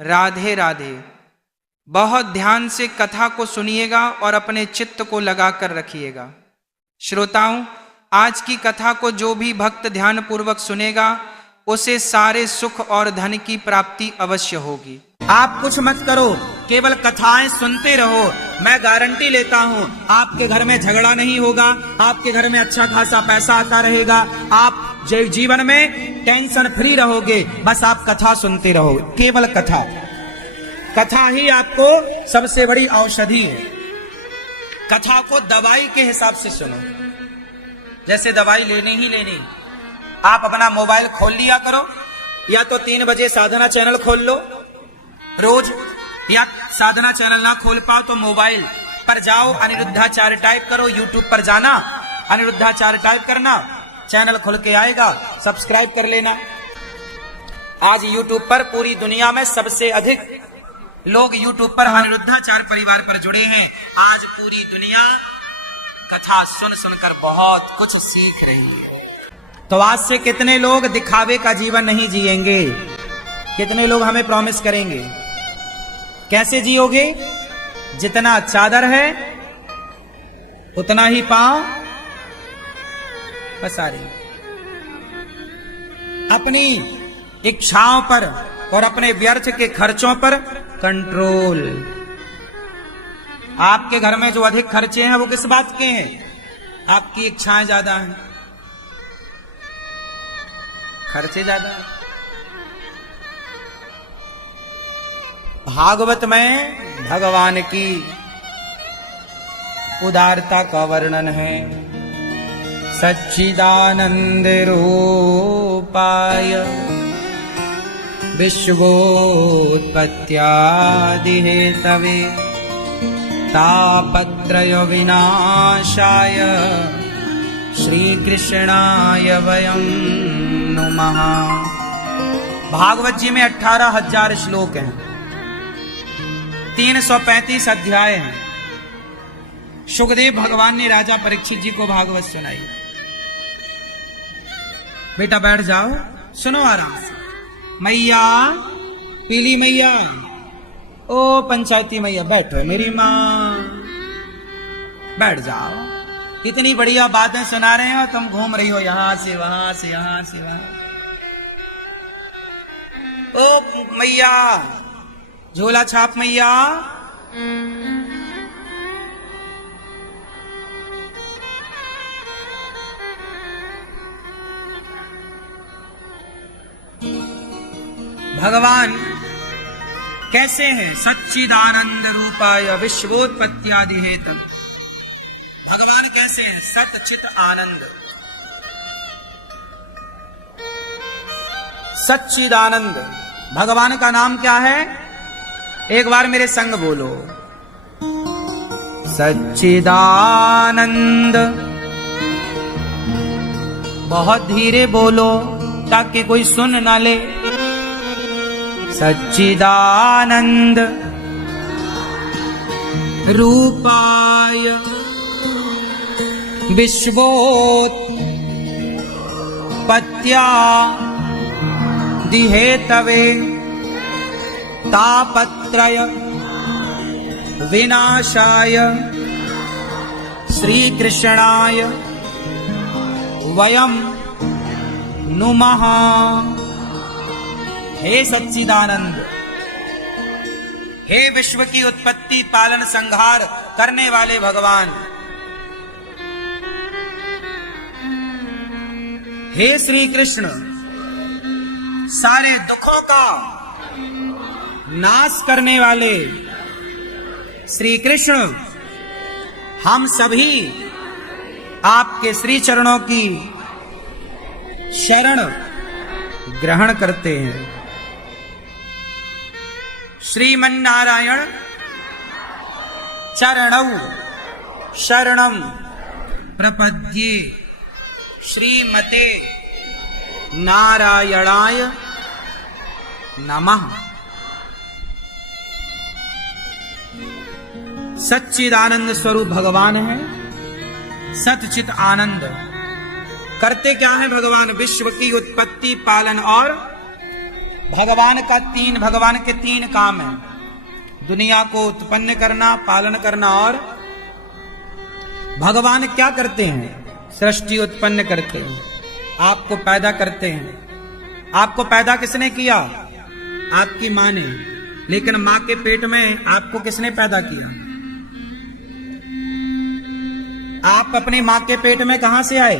राधे राधे। बहुत ध्यान से कथा को सुनिएगा और अपने चित्त को लगाकर रखिएगा। श्रोताओं, आज की कथा को जो भी भक्त ध्यान पूर्वक सुनेगा उसे सारे सुख और धन की प्राप्ति अवश्य होगी। आप कुछ मत करो, केवल कथाएं सुनते रहो। मैं गारंटी लेता हूँ आपके घर में झगड़ा नहीं होगा, आपके घर में अच्छा खासा पैसा आता रहेगा, आप जीवन में टेंशन फ्री रहोगे। बस आप कथा सुनते रहो, केवल कथा। कथा ही आपको सबसे बड़ी औषधि है। कथा को दवाई के हिसाब से सुनो, जैसे दवाई लेनी ही लेनी। आप अपना मोबाइल खोल लिया करो, या तो 3 बजे साधना चैनल खोल लो रोज, या साधना चैनल ना खोल पाओ तो मोबाइल पर जाओ, अनिरुद्धाचार्य टाइप करो। यूट्यूब पर जाना, अनिरुद्धाचार्य टाइप करना, चैनल खुल के आएगा, सब्सक्राइब कर लेना। आज यूट्यूब पर पूरी दुनिया में सबसे अधिक लोग यूट्यूब पर अनिरुद्धाचार्य परिवार पर जुड़े हैं। आज पूरी दुनिया कथा सुन सुनकर बहुत कुछ सीख रही है। तो आज से कितने लोग दिखावे का जीवन नहीं जिएंगे? कितने लोग हमें प्रॉमिस करेंगे? कैसे जियोगे? जितना चादर है उतना ही पांव पसारे। अपनी इच्छाओं पर और अपने व्यर्थ के खर्चों पर कंट्रोल। आपके घर में जो अधिक खर्चे हैं वो किस बात के हैं? आपकी इच्छाएं ज्यादा हैं, खर्चे ज्यादा हैं। भागवत में भगवान की उदारता का वर्णन है। सच्चिदानंद रूपाय विश्वोत्पत्त्यादि हेतवे तापत्रय विनाशाय श्रीकृष्णाय वयं नुमः। भागवत जी में 18,000 श्लोक हैं, 335 अध्याय हैं। सुखदेव भगवान ने राजा परीक्षित जी को भागवत सुनाई। बेटा बैठ जाओ, सुनो आराम से। मैया, पीली मैया, ओ पंचायती मैया, बैठो मेरी माँ, बैठ जाओ। इतनी बढ़िया बातें सुना रहे हो, तुम घूम रही हो यहां से वहां से, यहां से वहां। ओ मैया, झोला छाप मैया। भगवान कैसे हैं? सच्चिदानंद रूपाय विश्वोत्पत्त्यादि हेतु। भगवान कैसे हैं? सत चित आनंद। सच्चिदानंद भगवान का नाम क्या है? एक बार मेरे संग बोलो, सच्चिदानंद। बहुत धीरे बोलो ताकि कोई सुन ना ले। सच्चिदानंद रूपाय विश्वोत्पत्त्यादि हेतवे तापत्रय विनाशाय श्रीकृष्णाय वयं नुमः। हे सच्चिदानंद, हे विश्व की उत्पत्ति पालन संहार करने वाले भगवान, हे श्री कृष्ण, सारे दुखों का नाश करने वाले श्री कृष्ण, हम सभी आपके श्री चरणों की शरण ग्रहण करते हैं। श्रीमन्नारायण चरणौ शरणं प्रपद्ये। श्रीमते नारायणाय नमः। सच्चिदानंद स्वरूप भगवान है, सतचित आनंद। करते क्या है भगवान? विश्व की उत्पत्ति पालन और भगवान के तीन काम हैं, दुनिया को उत्पन्न करना, पालन करना, और भगवान क्या करते हैं? सृष्टि उत्पन्न करते हैं, आपको पैदा करते हैं। आपको पैदा किसने किया? आपकी मां ने। लेकिन मां के पेट में आपको किसने पैदा किया? आप अपनी मां के पेट में कहां से आए?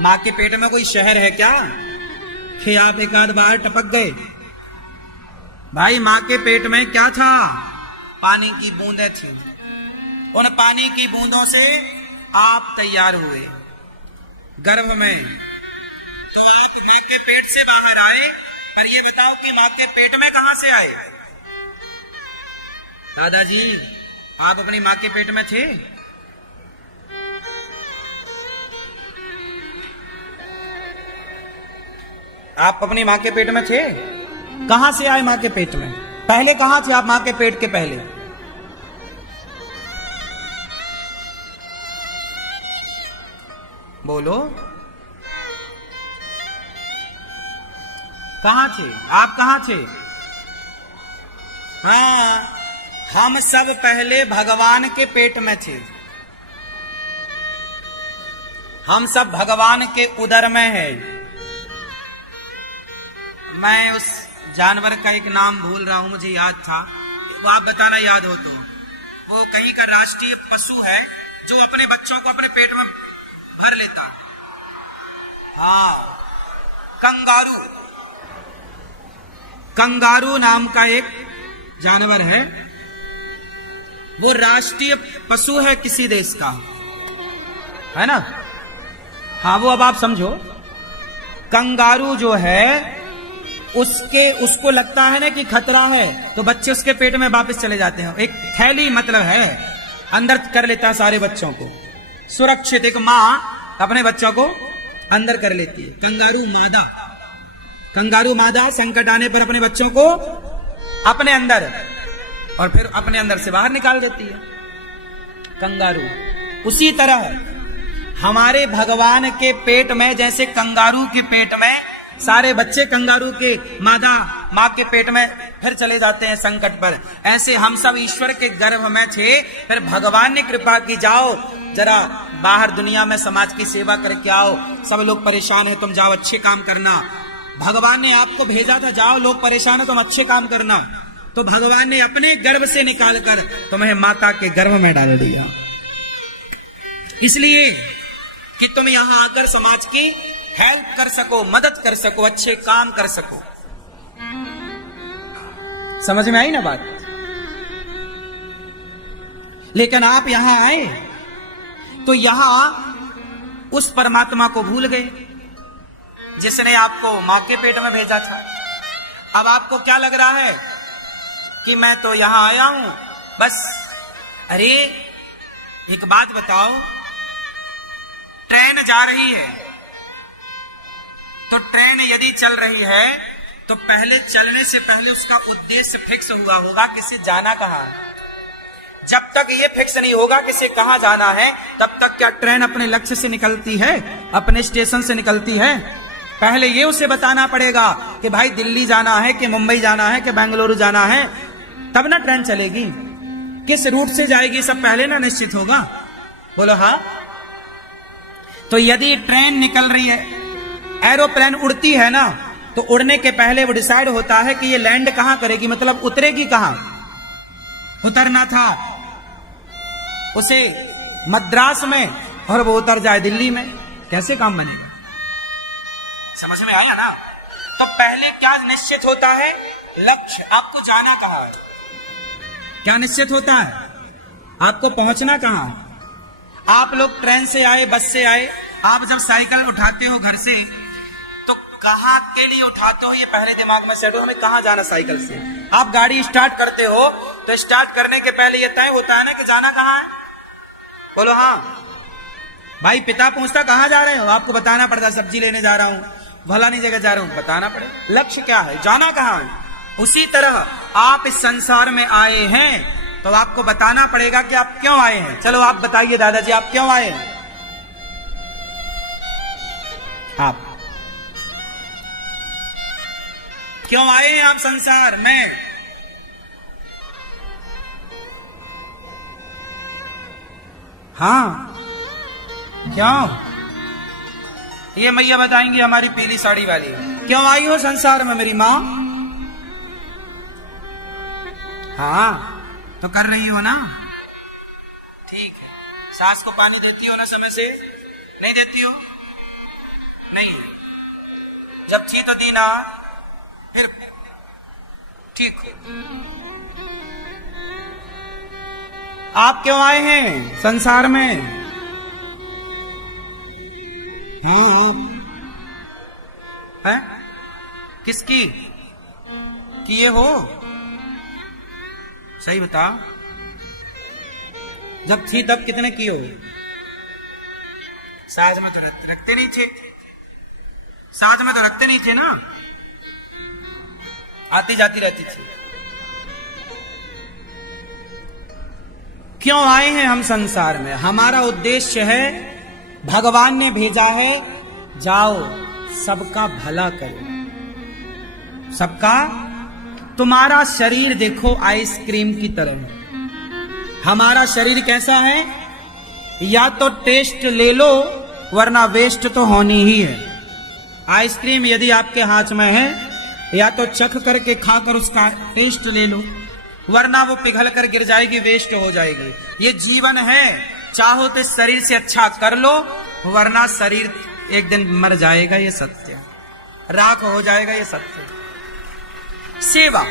मां के पेट में कोई शहर है क्या कि आप एक आध बार टपक गए? भाई मां के पेट में क्या था? पानी की बूंदें थी। उन पानी की बूंदों से आप तैयार हुए गर्भ में। तो आप मां के पेट से बाहर आए, और ये बताओ कि मां के पेट में कहां से आए? दादाजी, आप अपनी मां के पेट में थे? आप अपनी मां के पेट में थे? कहां से आए मां के पेट में? पहले कहां थे आप मां के पेट के पहले? बोलो, कहां थे आप? कहां थे? हाँ, हम सब पहले भगवान के पेट में थे। हम सब भगवान के उदर में है। मैं उस जानवर का एक नाम भूल रहा हूं, मुझे याद था, वो आप बताना याद हो तो। वो कहीं का राष्ट्रीय पशु है जो अपने बच्चों को अपने पेट में भर लेता। हाँ, कंगारू। कंगारू नाम का एक जानवर है, वो राष्ट्रीय पशु है किसी देश का, है ना? हाँ, वो अब आप समझो, कंगारू जो है उसको लगता है ना कि खतरा है, तो बच्चे उसके पेट में वापस चले जाते हैं। एक थैली मतलब है, अंदर कर लेता है सारे बच्चों को सुरक्षित। एक माँ अपने बच्चों को अंदर कर लेती है। कंगारू मादा संकट आने पर अपने बच्चों को अपने अंदर, और फिर अपने अंदर से बाहर निकाल देती है कंगारू। उसी तरह हमारे भगवान के पेट में, जैसे कंगारू के पेट में सारे बच्चे कंगारू के मां के पेट में फिर चले जाते हैं संकट पर, ऐसे हम सब ईश्वर के गर्भ में थे। फिर भगवान ने कृपा की, जाओ जरा बाहर दुनिया में समाज की सेवा करके आओ, सब लोग परेशान है, तुम जाओ अच्छे काम करना। भगवान ने आपको भेजा था, जाओ लोग परेशान है, तुम अच्छे काम करना। तो भगवान ने अपने गर्भ से निकालकर तुम्हें माता के गर्भ में डाल दिया, इसलिए कि तुम यहां आकर समाज की हेल्प कर सको, मदद कर सको, अच्छे काम कर सको। समझ में आई ना बात? लेकिन आप यहां आए तो यहां उस परमात्मा को भूल गए जिसने आपको मां के पेट में भेजा था। अब आपको क्या लग रहा है कि मैं तो यहां आया हूं बस। अरे एक बात बताओ, ट्रेन जा रही है, तो ट्रेन यदि चल रही है तो पहले चलने से पहले उसका उद्देश्य फिक्स हुआ होगा, किसे जाना कहां है। जब तक ये फिक्स नहीं होगा किसे कहां जाना है, तब तक क्या ट्रेन अपने लक्ष्य से निकलती है, अपने स्टेशन से निकलती है? पहले ये उसे बताना पड़ेगा कि भाई दिल्ली जाना है कि मुंबई जाना है कि बेंगलुरु जाना है, तब ना ट्रेन चलेगी। किस रूट से जाएगी सब पहले ना निश्चित होगा। बोलो हाँ। तो यदि ट्रेन निकल रही है, एरोप्लेन उड़ती है ना, तो उड़ने के पहले वो डिसाइड होता है कि ये लैंड कहां करेगी, मतलब उतरेगी कहां। उतरना था उसे मद्रास में और वो उतर जाए दिल्ली में, कैसे काम बनेगा? समझ में आया ना? तो पहले क्या निश्चित होता है? लक्ष्य, आपको जाना कहां है। क्या निश्चित होता है? आपको पहुंचना कहां। आप लोग ट्रेन से आए, बस से आए, आप जब साइकिल उठाते हो घर से तो कहां के लिए उठाते हो, ये पहले दिमाग में सेट हो, हमें कहां जाना साइकिल से। आप गाड़ी स्टार्ट करते हो तो स्टार्ट करने के पहले ये तय होता है ना कि जाना कहां है। बोलो हाँ। भाई पिता पूछता कहां जा रहे हो, आपको बताना पड़ता है सब्जी लेने जा रहा हूं, फलानी जगह जा रहा हूं, बताना पड़े लक्ष्य क्या है, जाना कहां है। उसी तरह आप इस संसार में आए हैं तो आपको बताना पड़ेगा कि आप क्यों आए हैं। चलो आप बताइए दादाजी, आप क्यों आए हैं। क्यों आए हैं आप संसार में? हाँ, क्यों? ये मैया बताएंगी, हमारी पीली साड़ी वाली। क्यों आई हो संसार में मेरी माँ? हाँ, तो कर रही हो ना? ठीक है। सास को पानी देती हो ना समय से? नहीं देती हो? नहीं, जब थी तो दी ना, फिर ठीक हो। आप क्यों आए हैं संसार में? हाँ, आप हैं? किसकी किए हो? सही बता। जब थी तब कितने किए हो? साज में तो रखते नहीं थे। साज में तो रखते नहीं थे ना, आती जाती रहती थी। क्यों आए हैं हम संसार में? हमारा उद्देश्य है, भगवान ने भेजा है, जाओ सबका भला करो। सबका। तुम्हारा शरीर देखो आइसक्रीम की तरह। हमारा शरीर कैसा है? या तो टेस्ट ले लो, वरना वेस्ट तो होनी ही है। आइसक्रीम यदि आपके हाथ में है, या तो चख करके खाकर उसका टेस्ट ले लो, वरना वो पिघल कर गिर जाएगी, वेस्ट हो जाएगी। ये जीवन है, चाहो तो शरीर से अच्छा कर लो, वरना शरीर एक दिन मर जाएगा, ये सत्य। राख हो जाएगा, ये सत्य। सेवा।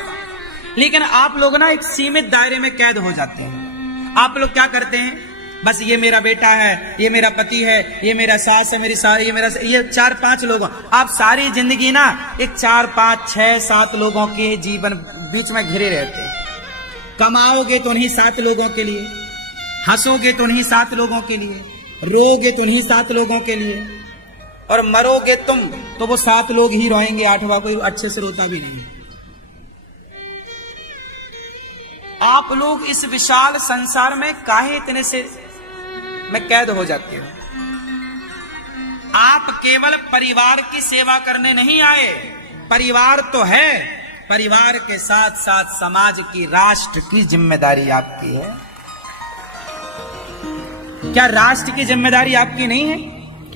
लेकिन आप लोग ना एक सीमित दायरे में कैद हो जाते हैं। आप लोग क्या करते हैं? बस ये मेरा बेटा है, ये मेरा पति है, ये मेरा सास है, मेरी सास, ये 4-5 लोग। आप सारी जिंदगी ना एक 4-5-6-7 लोगों के जीवन बीच में घिरे रहते हैं। कमाओगे तो उन्हीं 7 लोगों के लिए, हंसोगे तो उन्हीं 7 लोगों के लिए, रोगे तो उन्हीं 7 लोगों के लिए, और मरोगे तुम तो वो 7 लोग ही रोएंगे, 8वां कोई अच्छे से रोता भी नहीं। आप लोग इस विशाल संसार में काहे इतने से में कैद हो जाते हो? आप केवल परिवार की सेवा करने नहीं आए। परिवार तो है, परिवार के साथ साथ समाज की, राष्ट्र की जिम्मेदारी आपकी है। क्या राष्ट्र की जिम्मेदारी आपकी नहीं है?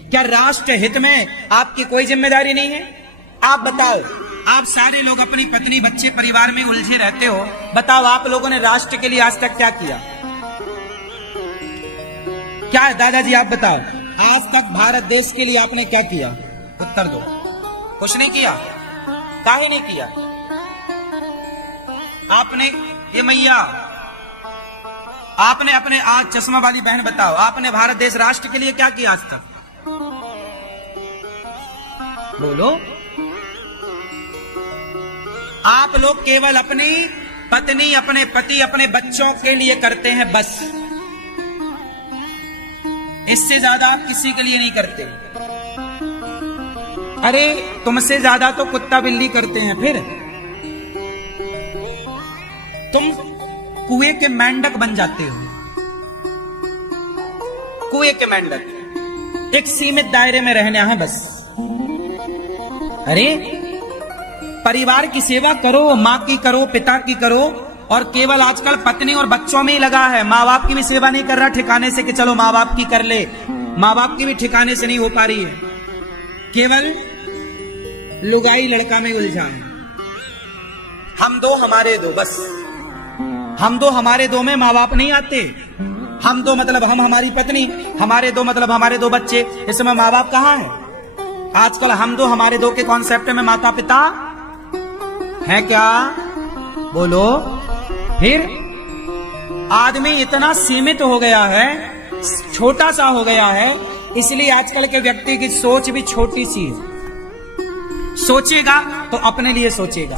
क्या राष्ट्र हित में आपकी कोई जिम्मेदारी नहीं है? आप बताओ। आप सारे लोग अपनी पत्नी, बच्चे, परिवार में उलझे रहते हो। बताओ, आप लोगों ने राष्ट्र के लिए आज तक क्या किया? क्या है दादाजी, आप बताओ, आज तक भारत देश के लिए आपने क्या किया? उत्तर दो। कुछ नहीं किया। काहे नहीं किया? आपने, ये मैया, आपने अपने, आज चश्मा वाली बहन बताओ, आपने भारत देश राष्ट्र के लिए क्या किया आज तक? बोलो। आप लोग केवल अपनी पत्नी, अपने पति, अपने बच्चों के लिए करते हैं, बस। इससे ज्यादा आप किसी के लिए नहीं करते। अरे तुमसे ज्यादा तो कुत्ता बिल्ली करते हैं। फिर तुम कुएं के मेंढक बन जाते हो। कुएं के मेंढक, एक सीमित दायरे में रहना है बस। अरे परिवार की सेवा करो, माँ की करो, पिता की करो, और केवल आजकल पत्नी और बच्चों में ही लगा है। माँ बाप की भी सेवा नहीं कर रहा ठिकाने से कि चलो माँ बाप की कर ले। माँ बाप की भी ठिकाने से नहीं हो पा रही है, केवल लुगाई लड़का में उलझा है। हम दो हमारे दो, बस। हम दो हमारे दो में माँ बाप नहीं आते। हम दो मतलब हम, हमारी पत्नी, हमारे दो मतलब हमारे 2 बच्चे। इसमें माँ बाप कहाँ है? आजकल हम दो हमारे दो के कॉन्सेप्ट में माता पिता है क्या? बोलो। फिर आदमी इतना सीमित हो गया है, छोटा सा हो गया है, इसलिए आजकल के व्यक्ति की सोच भी छोटी सी है। सोचेगा तो अपने लिए सोचेगा,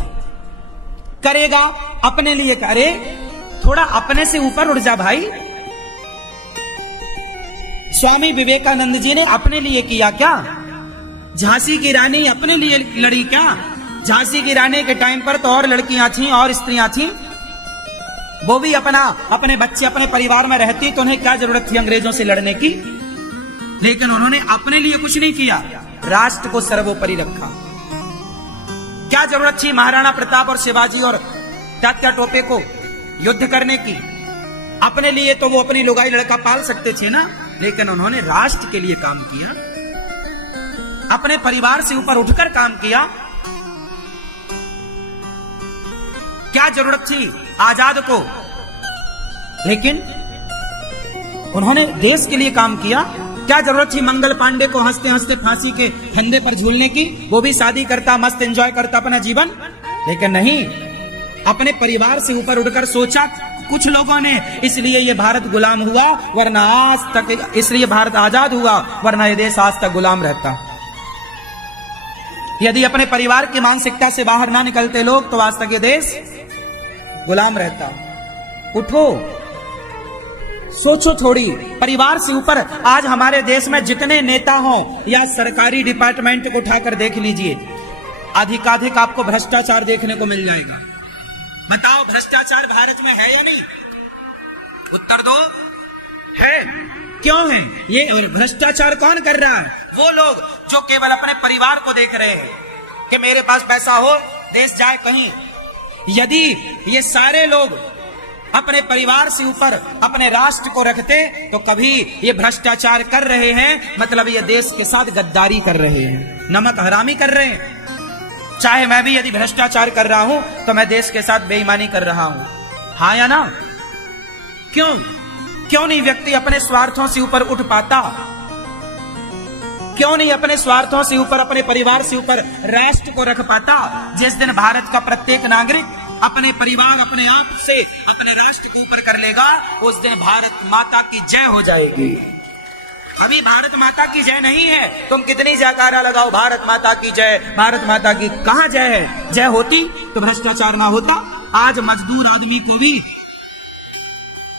करेगा अपने लिए। अरे थोड़ा अपने से ऊपर उठ जा भाई। स्वामी विवेकानंद जी ने अपने लिए किया क्या? झांसी की रानी अपने लिए लड़ी क्या? झांसी की रानी के टाइम पर तो और लड़कियां थीं और स्त्रियां थीं, वो भी अपने बच्चे, अपने परिवार में रहती तो उन्हें क्या जरूरत थी अंग्रेजों से लड़ने की? लेकिन उन्होंने अपने लिए कुछ नहीं किया, राष्ट्र को सर्वोपरि रखा। क्या जरूरत थी महाराणा प्रताप और शिवाजी और तात्या टोपे को युद्ध करने की? अपने लिए तो वो अपनी लुगाई लड़का पाल सकते थे ना, लेकिन उन्होंने राष्ट्र के लिए काम किया, अपने परिवार से ऊपर उठकर काम किया। क्या जरूरत थी आजाद को? लेकिन उन्होंने देश के लिए काम किया। क्या जरूरत थी मंगल पांडे को हंसते हंसते फांसी के फंदे पर झूलने की? वो भी शादी करता, मस्त एंजॉय करता अपना जीवन, लेकिन नहीं, अपने परिवार से ऊपर उठकर सोचा कुछ लोगों ने, इसलिए ये भारत गुलाम हुआ, वरना आज तक, इसलिए भारत आजाद हुआ, वरना ये देश आज तक गुलाम रहता। यदि अपने परिवार की मानसिकता से बाहर ना निकलते लोग, तो आज तक ये देश गुलाम रहता। उठो, सोचो थोड़ी, परिवार से ऊपर। आज हमारे देश में जितने नेता हों या सरकारी डिपार्टमेंट को उठाकर देख लीजिए, अधिकाधिक आपको भ्रष्टाचार देखने को मिल जाएगा। बताओ, भ्रष्टाचार भारत में है या नहीं? उत्तर दो। है। क्यों है ये भ्रष्टाचार? कौन कर रहा है? वो लोग जो केवल अपने परिवार को देख रहे हैं कि मेरे पास पैसा हो, देश जाए कहीं। यदि ये सारे लोग अपने परिवार से ऊपर अपने राष्ट्र को रखते, तो कभी ये भ्रष्टाचार कर रहे हैं, मतलब ये देश के साथ गद्दारी कर रहे हैं, नमक हरामी कर रहे हैं। चाहे मैं भी यदि भ्रष्टाचार कर रहा हूं, तो मैं देश के साथ बेईमानी कर रहा हूं, हाँ या ना? क्यों नहीं व्यक्ति अपने स्वार्थों से ऊपर उठ पाता? क्यों नहीं अपने स्वार्थों से ऊपर, अपने परिवार से ऊपर राष्ट्र को रख पाता? जिस दिन भारत का प्रत्येक नागरिक अपने परिवार, अपने आप से अपने राष्ट्र को ऊपर कर लेगा, उस दिन भारत माता की जय हो जाएगी। अभी भारत माता की जय नहीं है। तुम कितनी जयकारा लगाओ, भारत माता की जय, भारत माता की, कहां जय है? जय होती तो भ्रष्टाचार ना होता। आज मजदूर आदमी को भी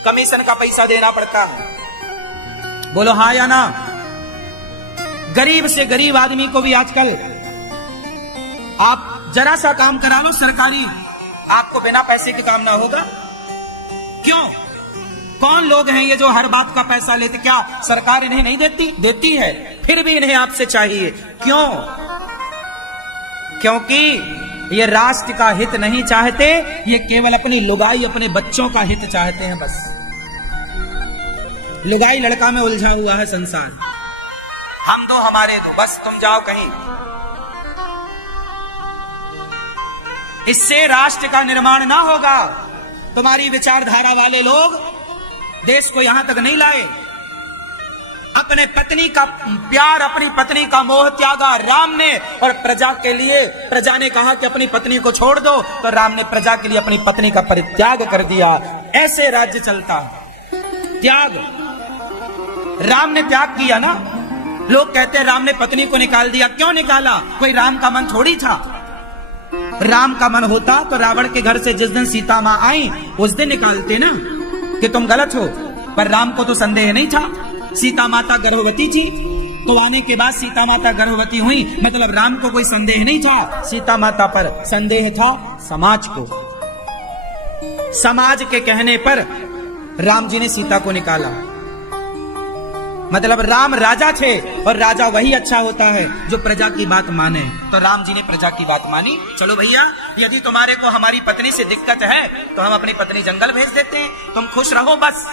कमीशन का पैसा देना पड़ता है, बोलो हाँ या ना? गरीब से गरीब आदमी को भी आजकल आप जरा सा काम करा लो सरकारी, आपको बिना पैसे के काम ना होगा। क्यों? कौन लोग हैं ये जो हर बात का पैसा लेते? क्या सरकार इन्हें नहीं देती? देती है, फिर भी इन्हें आपसे चाहिए। क्यों? क्योंकि ये राष्ट्र का हित नहीं चाहते, ये केवल अपनी लुगाई, अपने बच्चों का हित चाहते हैं। बस लुगाई लड़का में उलझा हुआ है संसार। हम दो हमारे दो, बस तुम जाओ कहीं। इससे राष्ट्र का निर्माण ना होगा। तुम्हारी विचारधारा वाले लोग देश को यहां तक नहीं लाए। अपने पत्नी का प्यार, अपनी पत्नी का मोह त्यागा राम ने, और प्रजा के लिए, प्रजा ने कहा कि अपनी पत्नी को छोड़ दो, तो राम ने प्रजा के लिए अपनी पत्नी का परित्याग कर दिया। ऐसे राज्य चलता। त्याग, राम ने त्याग किया ना। लोग कहते हैं राम ने पत्नी को निकाल दिया। क्यों निकाला? कोई राम का मन थोड़ी था। राम का मन होता तो रावण के घर से जिस दिन सीता मां आई, उस दिन निकालते ना कि तुम गलत हो। पर राम को तो संदेह नहीं था। सीता माता गर्भवती थी, तो आने के बाद सीता माता गर्भवती हुई, मतलब राम को कोई संदेह नहीं था सीता माता पर, संदेह था समाज को। समाज के कहने पर राम जी ने सीता को निकाला। मतलब राम राजा थे, और राजा वही अच्छा होता है जो प्रजा की बात माने। तो राम जी ने प्रजा की बात मानी। चलो भैया, यदि तुम्हारे को हमारी पत्नी से दिक्कत है, तो हम अपनी पत्नी जंगल भेज देते हैं, तुम खुश रहो बस।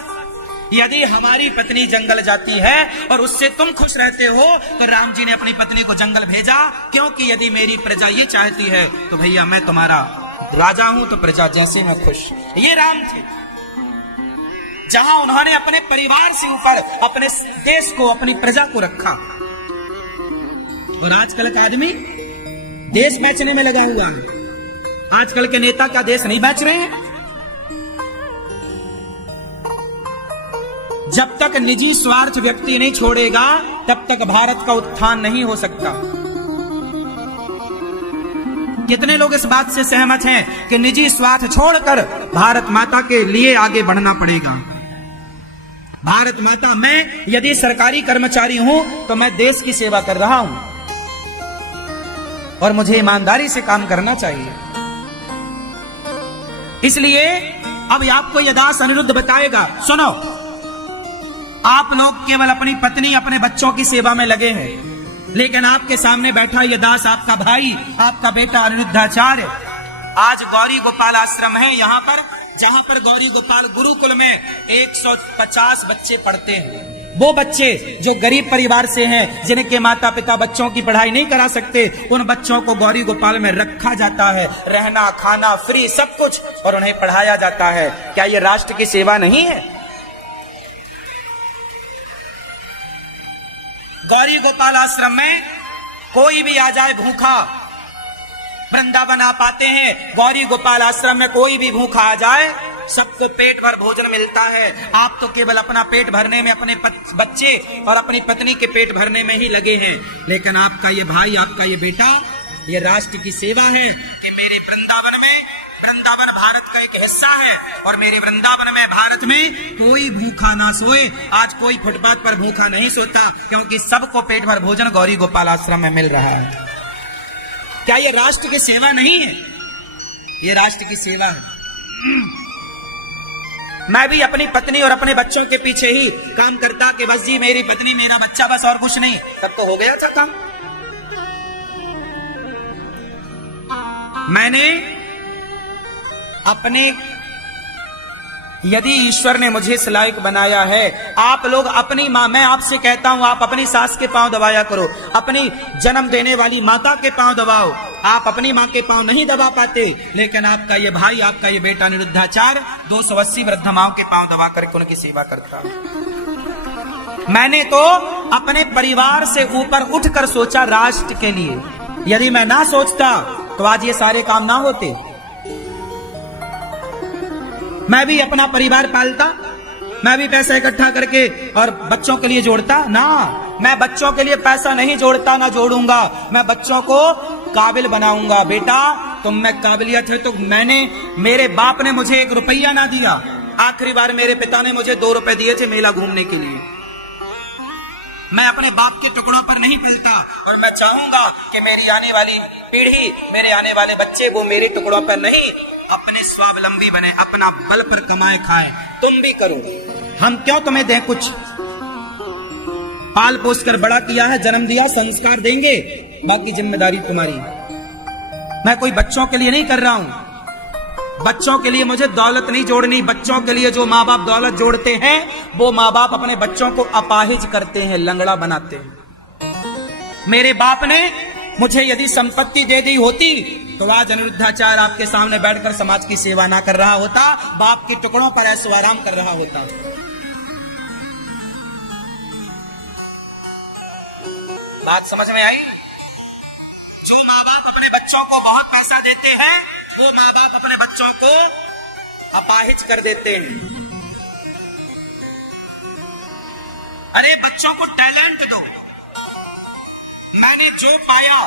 यदि हमारी पत्नी जंगल जाती है और उससे तुम खुश रहते हो, तो राम जी ने अपनी पत्नी को जंगल भेजा। क्योंकि यदि मेरी प्रजा ये चाहती है, तो भैया मैं तुम्हारा राजा हूं, तो प्रजा जैसे मैं खुश। ये राम थे। जहां उन्होंने अपने परिवार से ऊपर अपने देश को, अपनी प्रजा को रखा। और आजकल का आदमी देश बेचने में लगा हुआ है। आजकल के नेता क्या देश नहीं बेच रहे हैं? जब तक निजी स्वार्थ व्यक्ति नहीं छोड़ेगा, तब तक भारत का उत्थान नहीं हो सकता। कितने लोग इस बात से सहमत हैं कि निजी स्वार्थ छोड़कर भारत माता के लिए आगे बढ़ना पड़ेगा? भारत माता, मैं यदि सरकारी कर्मचारी हूं, तो मैं देश की सेवा कर रहा हूं, और मुझे ईमानदारी से काम करना चाहिए। इसलिए अब आपको यह दास अनिरुद्ध बताएगा। सुनो, आप लोग केवल अपनी पत्नी, अपने बच्चों की सेवा में लगे हैं, लेकिन आपके सामने बैठा ये दास आपका भाई, आपका बेटा अनिरुद्धाचार्य। आज गौरी गोपाल आश्रम है यहाँ पर, जहाँ पर गौरी गोपाल गुरुकुल में 150 बच्चे पढ़ते हैं। वो बच्चे जो गरीब परिवार से हैं, जिनके माता पिता बच्चों की पढ़ाई नहीं करा सकते, उन बच्चों को गौरी गोपाल में रखा जाता है, रहना खाना फ्री सब कुछ, और उन्हें पढ़ाया जाता है। क्या ये राष्ट्र की सेवा नहीं है? गौरी गोपाल आश्रम में कोई भी आ जाए भूखा, वृंदावन आप आते हैं, गौरी गोपाल आश्रम में कोई भी भूखा आ जाए, सबको पेट भर भोजन मिलता है। आप तो केवल अपना पेट भरने में, अपने बच्चे और अपनी पत्नी के पेट भरने में ही लगे हैं, लेकिन आपका ये भाई, आपका ये बेटा, ये राष्ट्र की सेवा है कि मेरे वृंदावन में, वृंदावन भारत का एक हिस्सा है, और मेरे वृंदावन में, भारत में कोई भूखा ना सोए। आज कोई फुटपाथ पर भूखा नहीं सोता, क्योंकि सबको पेट भर भोजन गौरी गोपाल आश्रम में मिल रहा है। क्या ये राष्ट्र की सेवा नहीं है? ये राष्ट्र की सेवा है। मैं भी अपनी पत्नी और अपने बच्चों के पीछे ही काम करता कि बस जी मेरी पत्नी मेरा बच्चा, बस और कुछ नहीं, तब तो हो गया था काम। मैंने अपने, यदि ईश्वर ने मुझे इस लायक बनाया है, आप लोग अपनी माँ, मैं आपसे कहता हूं, आप अपनी सास के पांव दबाया करो, अपनी जन्म देने वाली माता के पांव दबाओ। आप अपनी माँ के पांव नहीं दबा पाते, लेकिन आपका ये भाई, आपका ये बेटा अनिरुद्धाचार्य 280 वृद्ध माओं के पांव दबा करके उनकी सेवा करता है। मैंने तो अपने परिवार से ऊपर उठकर सोचा राष्ट्र के लिए। यदि मैं ना सोचता तो आज ये सारे काम ना होते। मैं भी अपना परिवार पालता, मैं भी पैसा इकट्ठा करके और बच्चों के लिए जोड़ता ना। मैं बच्चों के लिए पैसा नहीं जोड़ता, ना जोड़ूंगा। मैं बच्चों को काबिल बनाऊंगा। बेटा तुम में काबिलियत है तो मैंने, मेरे बाप ने मुझे 1 रुपया ना दिया। आखिरी बार मेरे पिता ने मुझे 2 रुपए दिए थे मेला घूमने के लिए। मैं अपने बाप के टुकड़ों पर नहीं पलता, और मैं चाहूंगा कि मेरी आने वाली पीढ़ी, मेरे आने वाले बच्चे, वो मेरे टुकड़ों पर नहीं, अपने स्वावलंबी बने, अपना बल पर कमाए खाए। तुम भी करो, हम क्यों तुम्हें दें कुछ? पाल पोस कर बड़ा किया है, जन्म दिया, संस्कार देंगे, बाकी जिम्मेदारी तुम्हारी। मैं कोई बच्चों के लिए नहीं कर रहा हूं, बच्चों के लिए मुझे दौलत नहीं जोड़नी। बच्चों के लिए जो माँ बाप दौलत जोड़ते हैं, वो माँ बाप अपने बच्चों को अपाहिज करते हैं, लंगड़ा बनाते हैं। मेरे बाप ने मुझे यदि संपत्ति दे दी होती तो आज अनिरुद्धाचार्य आपके सामने बैठकर समाज की सेवा ना कर रहा होता, बाप के टुकड़ों पर ऐसो आराम कर रहा होता। बात समझ में आई? जो माँ बाप अपने बच्चों को बहुत पैसा देते हैं, वो माँ बाप अपने बच्चों को अपाहिज कर देते हैं। अरे बच्चों को टैलेंट दो। मैंने जो पाया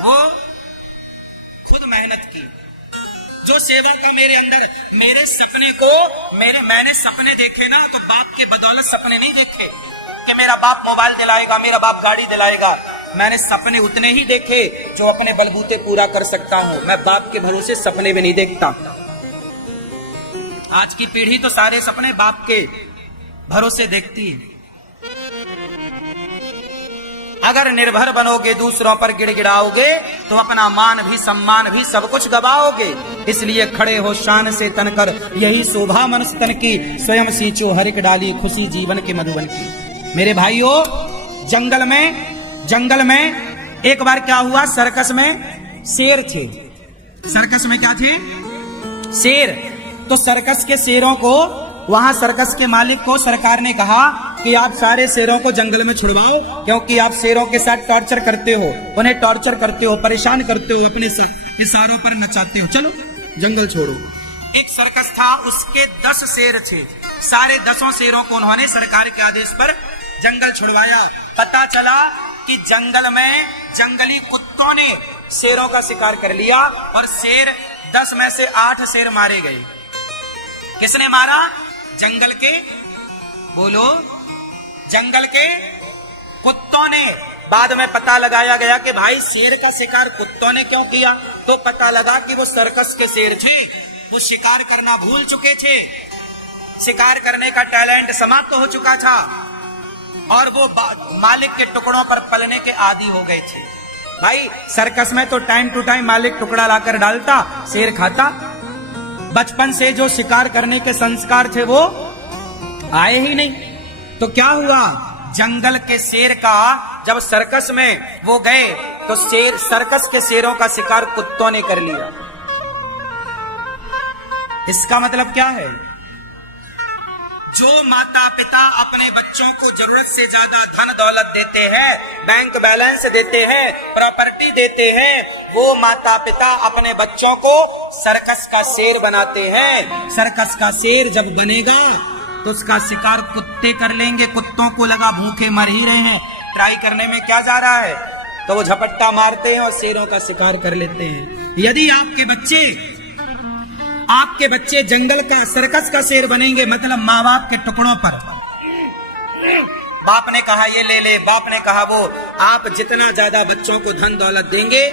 वो खुद मेहनत की। जो सेवा का मेरे अंदर, मेरे सपने को, मैंने सपने देखे ना, तो बाप के बदौलत सपने नहीं देखे कि मेरा बाप मोबाइल दिलाएगा, मेरा बाप गाड़ी दिलाएगा। मैंने सपने उतने ही देखे जो अपने बलबूते पूरा कर सकता हूं। मैं बाप के भरोसे सपने भी नहीं देखता। आज की पीढ़ी तो सारे सपने बाप के भरोसे देखती है। अगर निर्भर बनोगे, दूसरों पर गिड़गिड़ाओगे, तो अपना मान भी, सम्मान भी, सब कुछ गवाओगे। इसलिए खड़े हो शान से तनकर, यही शोभा मनस तन की, स्वयं सींचो हरिक डाली, खुशी जीवन के मधुबन की। मेरे भाइयों, जंगल में एक बार क्या हुआ, सर्कस में शेर थे। सर्कस में क्या थे? शेर। तो सर्कस के शेरों को, वहां सर्कस के मालिक को सरकार ने कहा कि आप सारे शेरों को जंगल में छुड़वाओ, क्योंकि आप शेरों के साथ टॉर्चर करते हो, उन्हें टॉर्चर करते हो, परेशान करते हो, अपने इशारों पर नचाते हो, चलो जंगल छोड़ो। एक सर्कस था, उसके 10 शेर थे। सारे 10 शेरों को उन्होंने सरकार के आदेश पर जंगल छुड़वाया। पता चला कि जंगल में जंगली कुत्तों ने शेरों का शिकार कर लिया, और शेर 10 में से 8 शेर मारे गए। किसने मारा? जंगल के, बोलो, जंगल के कुत्तों ने। बाद में पता लगाया गया कि भाई शेर का शिकार कुत्तों ने क्यों किया, तो पता लगा कि वो सर्कस के शेर थे, वो शिकार करना भूल चुके थे, शिकार करने का टैलेंट समाप्त हो चुका था। और वो मालिक के टुकड़ों पर पलने के आदी हो गए थे। भाई सर्कस में तो टाइम टू टाइम मालिक टुकड़ा लाकर डालता, शेर खाता। बचपन से जो शिकार करने के संस्कार थे वो आए ही नहीं। तो क्या हुआ, जंगल के शेर का जब सर्कस में वो गए तो सर्कस के शेरों का शिकार कुत्तों ने कर लिया। इसका मतलब क्या है, जो माता पिता अपने बच्चों को जरूरत से ज्यादा धन दौलत देते हैं, बैंक बैलेंस देते हैं, प्रॉपर्टी देते हैं, वो माता पिता अपने बच्चों को सर्कस का शेर बनाते हैं। सर्कस का शेर जब बनेगा तो उसका शिकार कुत्ते कर लेंगे। कुत्तों को लगा भूखे मर ही रहे हैं, ट्राई करने में क्या जा रहा है, तो वो झपट्टा मारते हैं और शेरों का शिकार कर लेते हैं। यदि आपके बच्चे जंगल का सर्कस का शेर बनेंगे, मतलब माँ बाप के टुकड़ों पर, बाप ने कहा ये ले ले, बाप ने कहा वो, आप जितना ज्यादा बच्चों को धन दौलत देंगे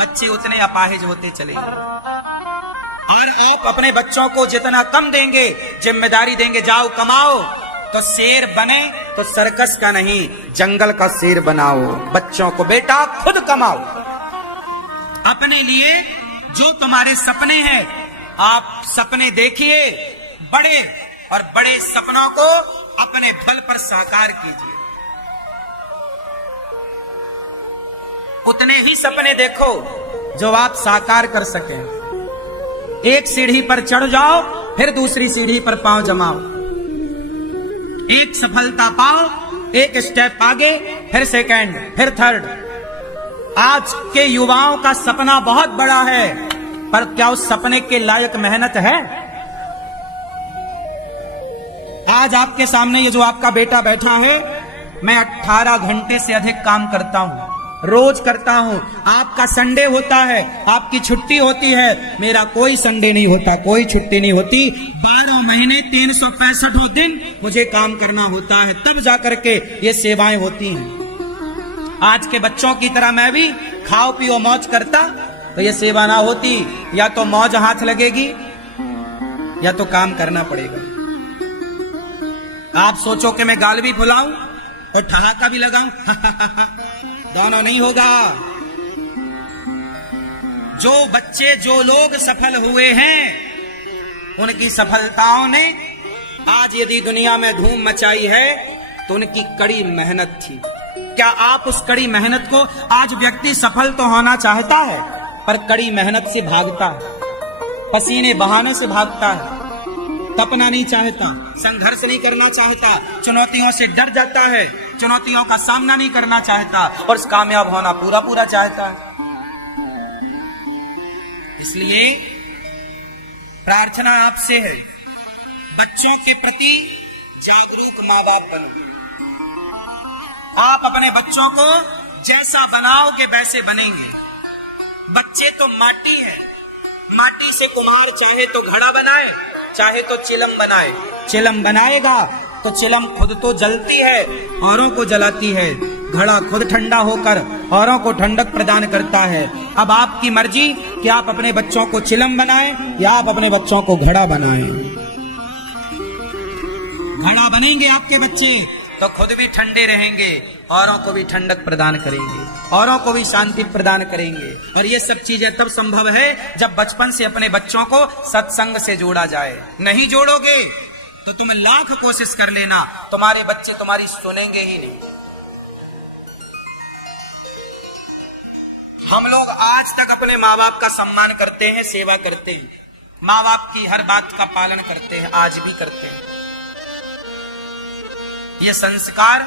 बच्चे उतने अपाहिज होते चलेंगे। और आप अपने बच्चों को जितना कम देंगे, जिम्मेदारी देंगे जाओ कमाओ, तो शेर बने तो सर्कस का नहीं जंगल का शेर बनाओ। बच्चों को बेटा खुद कमाओ, अपने लिए जो तुम्हारे सपने हैं आप सपने देखिए बड़े, और बड़े सपनों को अपने बल पर साकार कीजिए। उतने ही सपने देखो जो आप साकार कर सकें। एक सीढ़ी पर चढ़ जाओ, फिर दूसरी सीढ़ी पर पांव जमाओ। एक सफलता पाओ, एक स्टेप आगे, फिर सेकंड, फिर थर्ड। आज के युवाओं का सपना बहुत बड़ा है, पर क्या उस सपने के लायक मेहनत है? आज आपके सामने ये जो आपका बेटा बैठा है, मैं 18 घंटे से अधिक काम करता हूं, रोज करता हूं। आपका संडे होता है, आपकी छुट्टी होती है, मेरा कोई संडे नहीं होता, कोई छुट्टी नहीं होती। 12 महीने 365 दिन मुझे काम करना होता है, तब जाकर के ये सेवाएं होती हैं। आज के बच्चों की तरह मैं भी खाओ पियो मौज करता तो ये सेवा ना होती। या तो मौज हाथ लगेगी या तो काम करना पड़ेगा। आप सोचो कि मैं गाल भी फुलाऊं और ठहाका भी लगाऊं, दोनों नहीं होगा। जो बच्चे, जो लोग सफल हुए हैं, उनकी सफलताओं ने आज यदि दुनिया में धूम मचाई है तो उनकी कड़ी मेहनत थी। क्या आप उस कड़ी मेहनत को, आज व्यक्ति सफल तो होना चाहता है पर कड़ी मेहनत से भागता है, पसीने बहाने से भागता है, तपना नहीं चाहता, संघर्ष नहीं करना चाहता, चुनौतियों से डर जाता है, चुनौतियों का सामना नहीं करना चाहता और कामयाब होना पूरा पूरा चाहता है। इसलिए प्रार्थना आपसे है, बच्चों के प्रति जागरूक माँ बाप बनो। आप अपने बच्चों को जैसा बनाओगे वैसे बनेंगे। बच्चे तो माटी है, माटी से कुम्हार चाहे तो घड़ा बनाए, चाहे तो चिलम बनाए। चिलम बनाएगा तो चिलम खुद तो जलती है, औरों को जलाती है। घड़ा खुद ठंडा होकर औरों को ठंडक प्रदान करता है। अब आपकी मर्जी कि आप अपने बच्चों को चिलम बनाएं या आप अपने बच्चों को घड़ा बनाएं। घड़ा बनेंगे आपके बच्चे तो खुद भी ठंडे रहेंगे, औरों को भी ठंडक प्रदान करेंगे, औरों को भी शांति प्रदान करेंगे। और ये सब चीजें तब संभव है जब बचपन से अपने बच्चों को सत्संग से जोड़ा जाए। नहीं जोड़ोगे तो तुम लाख कोशिश कर लेना, तुम्हारे बच्चे तुम्हारी सुनेंगे ही नहीं। हम लोग आज तक अपने माँ बाप का सम्मान करते हैं, सेवा करते हैं, माँ बाप की हर बात का पालन करते हैं, आज भी करते हैं। ये संस्कार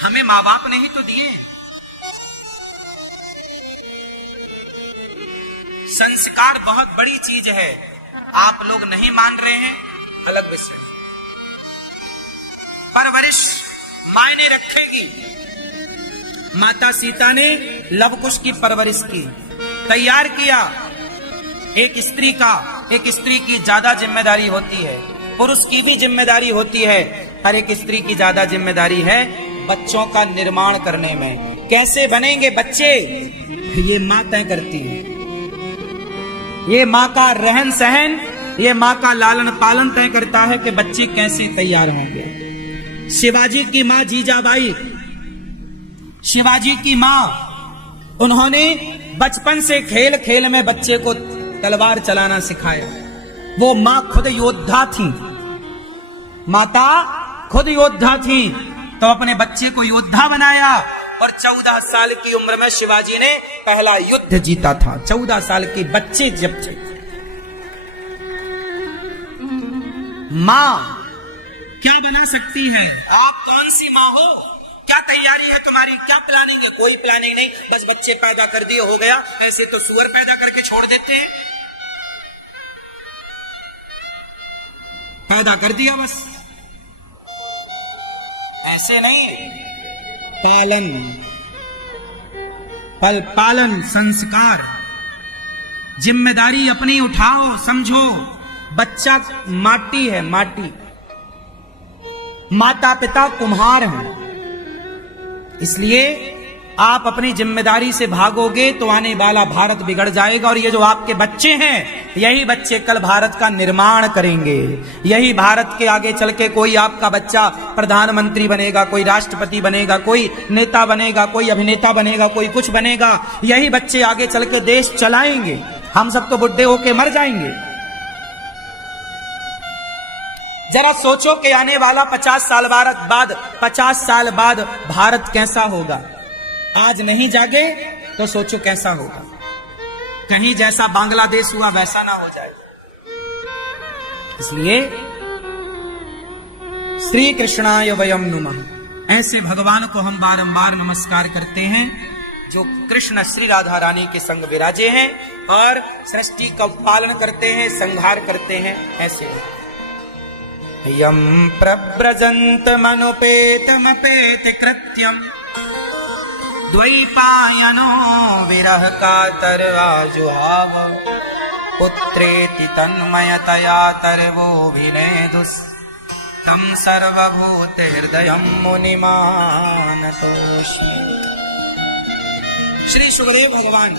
हमें माँ बाप ने ही तो दिए। संस्कार बहुत बड़ी चीज है, आप लोग नहीं मान रहे हैं अलग विषय। परवरिश मायने रखेगी। माता सीता ने लव कुश की परवरिश की, तैयार किया। एक स्त्री की ज्यादा जिम्मेदारी होती है, पुरुष की भी जिम्मेदारी होती है। हर एक स्त्री की ज्यादा जिम्मेदारी है बच्चों का निर्माण करने में। कैसे बनेंगे बच्चे, ये माँ तय करती है। ये माँ का रहन सहन, ये माँ का लालन पालन तय करता है कि बच्चे कैसे तैयार होंगे। शिवाजी की मां जीजाबाई, शिवाजी की मां, उन्होंने बचपन से खेल खेल में बच्चे को तलवार चलाना सिखाया। वो मां खुद योद्धा थी, माता खुद योद्धा थी, तो अपने बच्चे को योद्धा बनाया। और 14 साल की उम्र में शिवाजी ने पहला युद्ध जीता था। 14 साल के बच्चे जब थे। मां क्या बना सकती है? आप कौन सी मां हो? क्या तैयारी है तुम्हारी? क्या प्लानिंग है? कोई प्लानिंग नहीं, बस बच्चे पैदा कर दिए, हो गया। ऐसे तो सुअर पैदा करके छोड़ देते हैं, पैदा कर दिया बस, ऐसे नहीं। पालन, पालन, संस्कार, जिम्मेदारी अपनी उठाओ। समझो, बच्चा माटी है, माटी, माता पिता कुम्हार हैं। इसलिए आप अपनी जिम्मेदारी से भागोगे तो आने वाला भारत बिगड़ जाएगा। और ये जो आपके बच्चे हैं, यही बच्चे कल भारत का निर्माण करेंगे। यही भारत के आगे चल के कोई आपका बच्चा प्रधानमंत्री बनेगा, कोई राष्ट्रपति बनेगा, कोई नेता बनेगा, कोई अभिनेता बनेगा, कोई कुछ बनेगा। यही बच्चे आगे चल के देश चलाएंगे। हम सब तो बुढ़े होके मर जाएंगे। जरा सोचो कि आने वाला 50 साल बाद भारत कैसा होगा। आज नहीं जागे तो सोचो कैसा होगा। कहीं जैसा बांग्लादेश हुआ वैसा ना हो जाए। इसलिए श्री कृष्णाय वयम नुमः, ऐसे भगवान को हम बारंबार नमस्कार करते हैं जो कृष्ण श्री राधा रानी के संग विराजे हैं और सृष्टि का पालन करते हैं, संहार करते हैं। ऐसे यम प्रव्रजंत मनुपेतमपेत कृत्यम द्वैपायनो विरह कातरवाजुहाव पुत्रेति तन्मयतया तरवोभिनेदुस् तम सर्वभूत हृदयं मुनिमानतोषि। श्री सुखदेव भगवान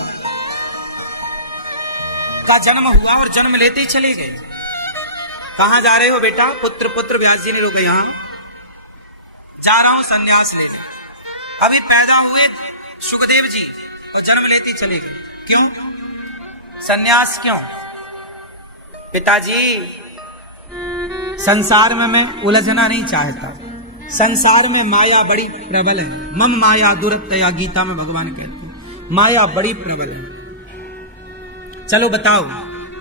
का जन्म हुआ और जन्म लेते ही चले गए। कहां जा रहे हो बेटा? पुत्र व्यास जी ने रोके, यहां जा रहा हूं संन्यास लेने। अभी पैदा हुए सुखदेव जी और जन्म लेते चले गए। क्यों? संन्यास क्यों? पिताजी, संसार में मैं उलझना नहीं चाहता। संसार में माया बड़ी प्रबल है। मम माया दुरतया, गीता में भगवान कहते हैं माया बड़ी प्रबल है। चलो बताओ,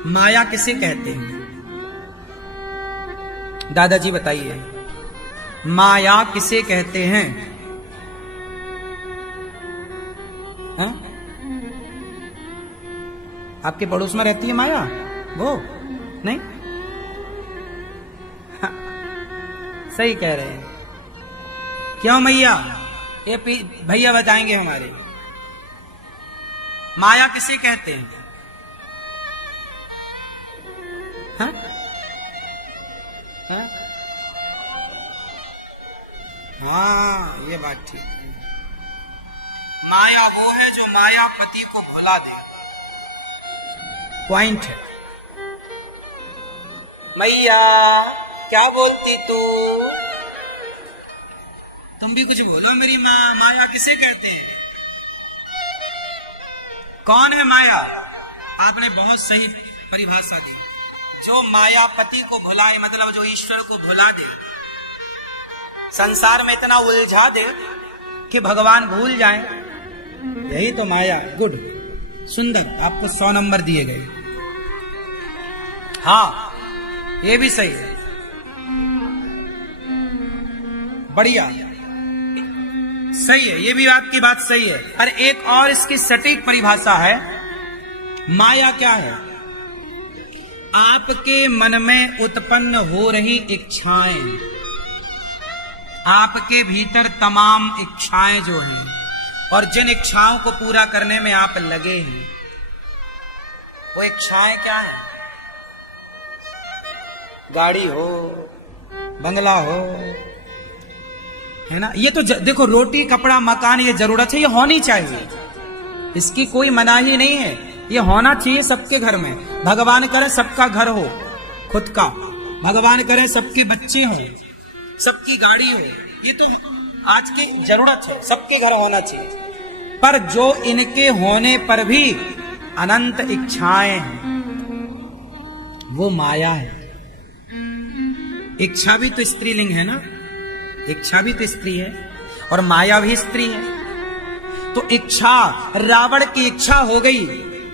माया किसे कहते हैं? दादाजी बताइए, माया किसे कहते हैं? हा? आपके पड़ोस में रहती है माया? वो नहीं? हाँ, सही कह रहे हैं। क्यों मैया? ये भैया बताएंगे हमारे। माया किसे कहते हैं? हाँ? हाँ? हाँ, ये बात ठीक है। माया वो है जो मायापति को भुला दे। पॉइंट है। मैया क्या बोलती तू? तुम भी कुछ बोलो। मेरी माँ, माया किसे कहते हैं? कौन है माया? आपने बहुत सही परिभाषा दी। जो मायापति को भुलाए, मतलब जो ईश्वर को भुला दे, संसार में इतना उलझा दे कि भगवान भूल जाएं, यही तो माया। गुड, सुंदर, आपको 100 नंबर दिए गए। हाँ, ये भी सही है, बढ़िया, सही है, ये भी आपकी बात सही है। और एक और इसकी सटीक परिभाषा है। माया क्या है? आपके मन में उत्पन्न हो रही इच्छाएं, आपके भीतर तमाम इच्छाएं जो है, और जिन इच्छाओं को पूरा करने में आप लगे हैं, वो इच्छाएं क्या है? गाड़ी हो, बंगला हो, है ना? ये तो देखो, रोटी कपड़ा मकान ये जरूरत है, ये होनी चाहिए, इसकी कोई मनाही नहीं है, ये होना चाहिए सबके घर में। भगवान करे सबका घर हो खुद का, भगवान करे सबके बच्चे हों, सबकी गाड़ी हो, ये तो आज की जरूरत है, सबके घर होना चाहिए। पर जो इनके होने पर भी अनंत इच्छाएं हैं, वो माया है। इच्छा भी तो स्त्रीलिंग है ना, इच्छा भी तो स्त्री है और माया भी स्त्री है। तो इच्छा, रावण की इच्छा हो गई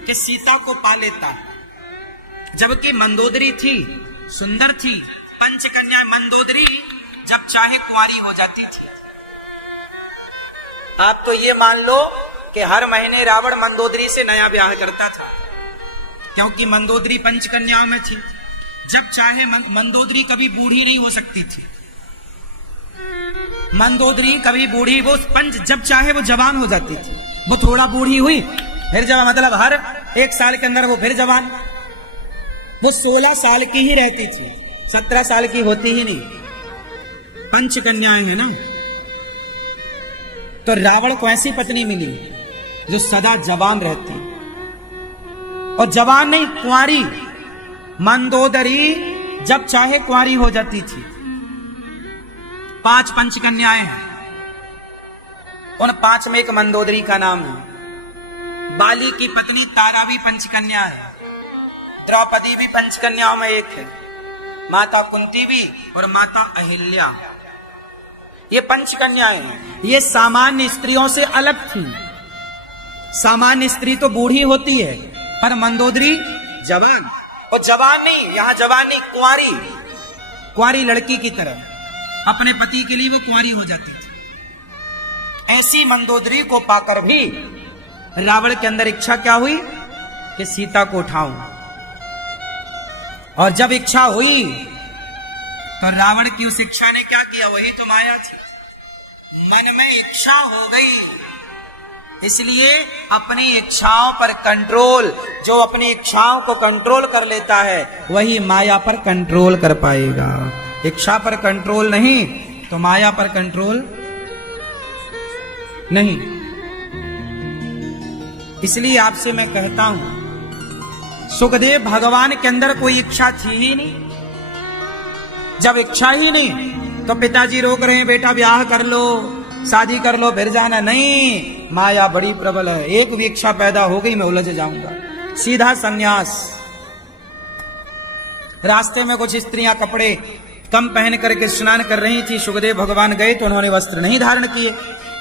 कि सीता को पा लेता, जबकि मंदोदरी थी, सुंदर थी, पंचकन्या मंदोदरी जब चाहे कुंवारी हो जाती थी। आप तो ये मान लो कि हर महीने रावण मंदोदरी से नया ब्याह करता था, क्योंकि मंदोदरी पंचकन्याओं में थी। जब चाहे मंदोदरी कभी बूढ़ी नहीं हो सकती थी, मंदोदरी कभी बूढ़ी, वो पंच जब चाहे वो जवान हो जाती थी। वो थोड़ा बूढ़ी हुई फिर जवान, मतलब हर 1 साल के अंदर वो फिर जवान। वो 16 साल की ही रहती थी, 17 साल की होती ही नहीं। पंचकन्याएं है ना। तो रावण को ऐसी पत्नी मिली जो सदा जवान रहती, और जवान नहीं, कुंवारी। मंदोदरी जब चाहे कुंवारी हो जाती थी। 5 पंचकन्याएं हैं, उन 5 में एक मंदोदरी का नाम है। बाली की पत्नी तारा भी पंचकन्या है, द्रौपदी भी पंचकन्याओं में एक है, माता कुंती भी और माता अहिल्या, ये पंचकन्याएं हैं। ये सामान्य स्त्रियों से अलग थी। सामान्य स्त्री तो बूढ़ी होती है, पर मंदोदरी जवान, और जवान नहीं, यहां जवान नहीं, कुंवारी, कुंवारी लड़की की तरह अपने पति के लिए वो कुंवारी हो जाती थी। ऐसी मंदोदरी को पाकर भी रावण के अंदर इच्छा क्या हुई कि सीता को उठाऊं। और जब इच्छा हुई तो रावण की उस इच्छा ने क्या किया, वही तो माया थी। मन में इच्छा हो गई, इसलिए अपनी इच्छाओं पर कंट्रोल, जो अपनी इच्छाओं को कंट्रोल कर लेता है वही माया पर कंट्रोल कर पाएगा। इच्छा पर कंट्रोल नहीं तो माया पर कंट्रोल नहीं। इसलिए आपसे मैं कहता हूं, सुखदेव भगवान के अंदर कोई इच्छा थी ही नहीं। जब इच्छा ही नहीं तो पिताजी रोक रहे हैं, बेटा ब्याह कर लो, शादी कर लो, फिर जाना। नहीं, माया बड़ी प्रबल है। एक भी इच्छा पैदा हो गई मैं उलझ जाऊंगा, सीधा संन्यास। रास्ते में कुछ स्त्रियां कपड़े कम पहन करके स्नान कर रही थी। सुखदेव भगवान गए तो उन्होंने वस्त्र नहीं धारण किए।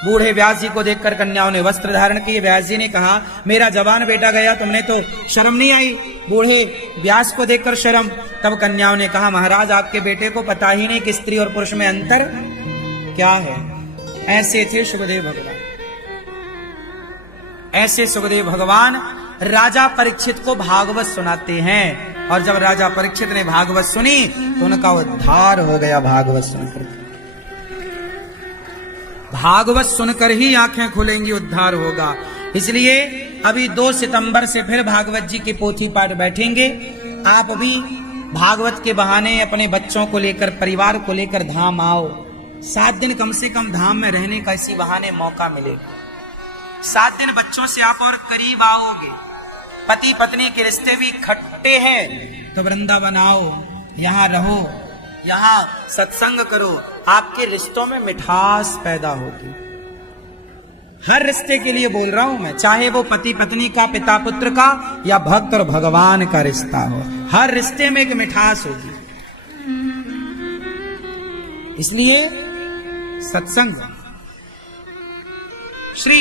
बूढ़े व्यास जी को देखकर कन्याओं ने वस्त्र धारण किए। व्यास जी ने कहा, मेरा जवान बेटा गया, तुमने तो शर्म नहीं आई? बूढ़े व्यास को देखकर शर्म। तब कन्याओं ने कहा, महाराज आपके बेटे को पता ही नहीं कि स्त्री और पुरुष में अंतर क्या है। ऐसे थे सुखदेव भगवान। ऐसे सुखदेव भगवान राजा परीक्षित को भागवत सुनाते हैं, और जब राजा परीक्षित ने भागवत सुनी तो उनका उद्धार हो गया। भागवत सुनकर, भागवत सुनकर ही आंखें खुलेंगी, उद्धार होगा। इसलिए अभी 2 सितंबर से फिर भागवत जी के पोथी पाठ बैठेंगे। आप भी भागवत के बहाने अपने बच्चों को लेकर, परिवार को लेकर धाम आओ। 7 दिन कम से कम धाम में रहने का इसी बहाने मौका मिलेगा। 7 दिन बच्चों से आप और करीब आओगे। पति पत्नी के रिश्ते भी खट्टे हैं तो वृंदावन आओ, यहाँ रहो, यहाँ सत्संग करो, आपके रिश्तों में मिठास पैदा होगी। हर रिश्ते के लिए बोल रहा हूं मैं, चाहे वो पति पत्नी का, पिता पुत्र का, या भक्त और भगवान का रिश्ता हो, हर रिश्ते में एक मिठास होगी। इसलिए सत्संग। श्री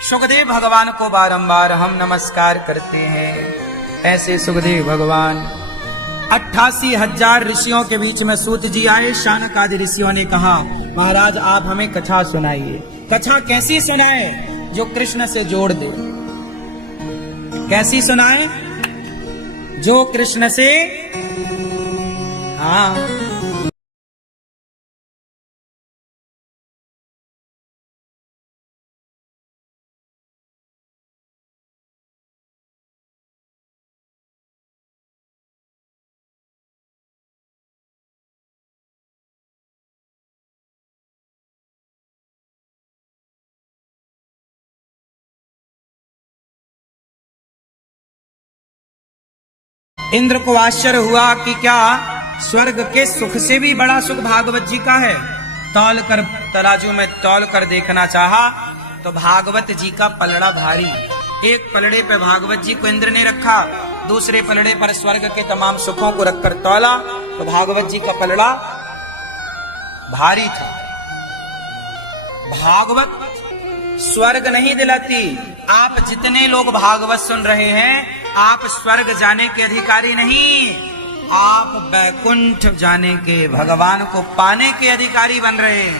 सुखदेव भगवान को बारंबार हम नमस्कार करते हैं। ऐसे सुखदेव भगवान 88,000 ऋषियों के बीच में सूत जी आए। शानकादि ऋषियों ने कहा, महाराज आप हमें कथा सुनाइए। कथा कैसी सुनाए? जो कृष्ण से जोड़ दे। कैसी सुनाए? जो कृष्ण से, हाँ, इंद्र को आश्चर्य हुआ कि क्या स्वर्ग के सुख से भी बड़ा सुख भागवत जी का है। तौल कर तराजू में तौल कर देखना चाहा तो भागवत जी का पलड़ा भारी। एक पलड़े पे भागवत जी को इंद्र ने रखा, दूसरे पलड़े पर स्वर्ग के तमाम सुखों को रखकर तौला तो भागवत जी का पलड़ा भारी था। भागवत स्वर्ग नहीं दिलाती। आप जितने लोग भागवत सुन रहे हैं, आप स्वर्ग जाने के अधिकारी नहीं, आप बैकुंठ जाने के, भगवान को पाने के अधिकारी बन रहे हैं।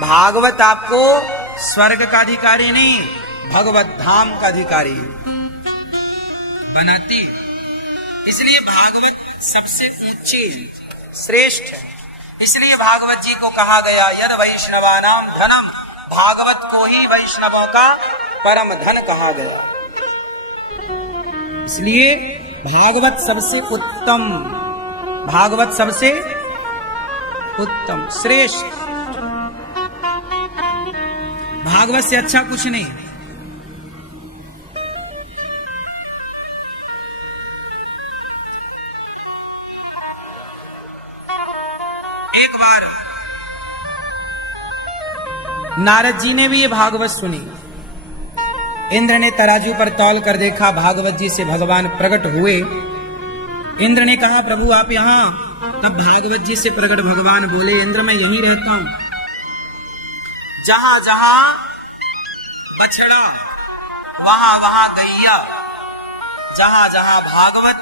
भागवत आपको स्वर्ग का अधिकारी नहीं, भगवत धाम का अधिकारी बनाती। इसलिए भागवत सबसे ऊंची श्रेष्ठ है। इसलिए भागवत जी को कहा गया यद वैष्णवानाम धनम, भागवत को ही वैष्णवों का परम धन कहा गया। इसलिए भागवत सबसे उत्तम, भागवत सबसे उत्तम श्रेष्ठ, भागवत से अच्छा कुछ नहीं। एक बार नारद जी ने भी ये भागवत सुनी। इंद्र ने तराजू पर तौल कर देखा, भागवत जी से भगवान प्रकट हुए। इंद्र ने कहा प्रभु आप यहाँ? तब भागवत जी से प्रकट भगवान बोले इंद्र मैं यहीं रहता हूं, जहां जहां बछड़ा वहां वहां गैया, जहां जहां भागवत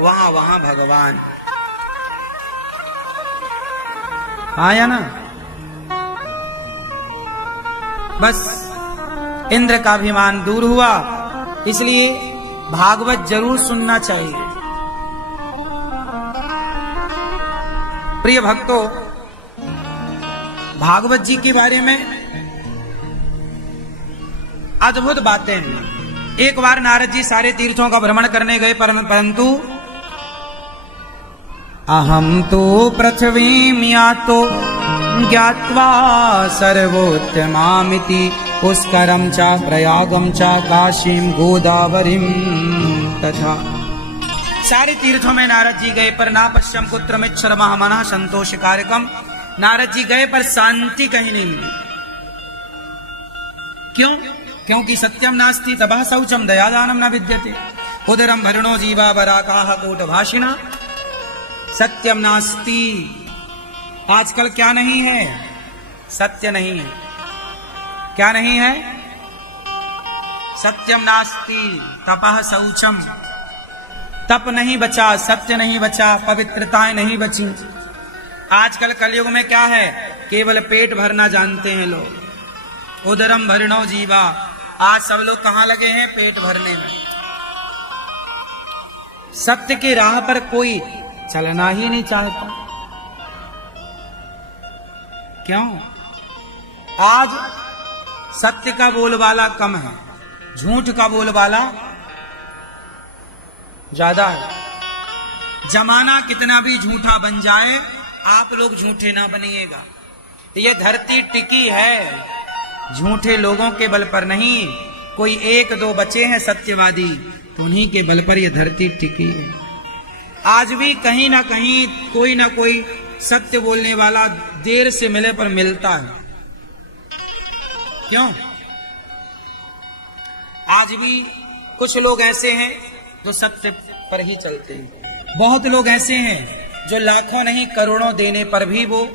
वहां वहां भगवान। आया ना? बस इंद्र का अभिमान दूर हुआ। इसलिए भागवत जरूर सुनना चाहिए। प्रिय भक्तों, भागवत जी के बारे में अद्भुत बातें हैं। एक बार नारद जी सारे तीर्थों का भ्रमण करने गए, परंतु अहम तो पृथ्वीं यातो ज्ञात्वा सर्वोत्तमामिति पुष्करम च प्रयागम च काशीम गोदावरीम तथा। सारे तीर्थों में नारद जी गए पर ना पश्यम पुत्र मिच्छर महामना संतोष कार्यक्रम। नारद जी गए पर शांति कहीं नहीं मिली। क्यों? क्योंकि सत्यम नास्ति तपः शौचम दयादानम न विद्यते उदरम भरणो जीवा बराकाह कोट भाषिणा। सत्यम नास्ति, आजकल क्या नहीं है? सत्य नहीं है। क्या नहीं है? सत्यम नास्ति तपः शौचम, तप नहीं बचा, सत्य नहीं बचा, पवित्रताएं नहीं बची। आजकल कलयुग में क्या है? केवल पेट भरना जानते हैं लोग। उदरम भरणो जीवा, आज सब लोग कहां लगे हैं? पेट भरने में। सत्य की राह पर कोई चलना ही नहीं चाहता। क्यों? आज सत्य का बोलबाला कम है, झूठ का बोलबाला ज्यादा है। जमाना कितना भी झूठा बन जाए, आप लोग झूठे ना बनिएगा। ये धरती टिकी है झूठे लोगों के बल पर नहीं। कोई एक दो बचे हैं सत्यवादी, तो उन्हीं के बल पर यह धरती टिकी है। आज भी कहीं ना कहीं कोई ना कोई सत्य बोलने वाला देर से मिले पर मिलता है। क्यों? आज भी कुछ लोग ऐसे हैं जो सत्य पर ही चलते हैं। बहुत लोग ऐसे हैं जो लाखों नहीं करोड़ों देने पर भी वो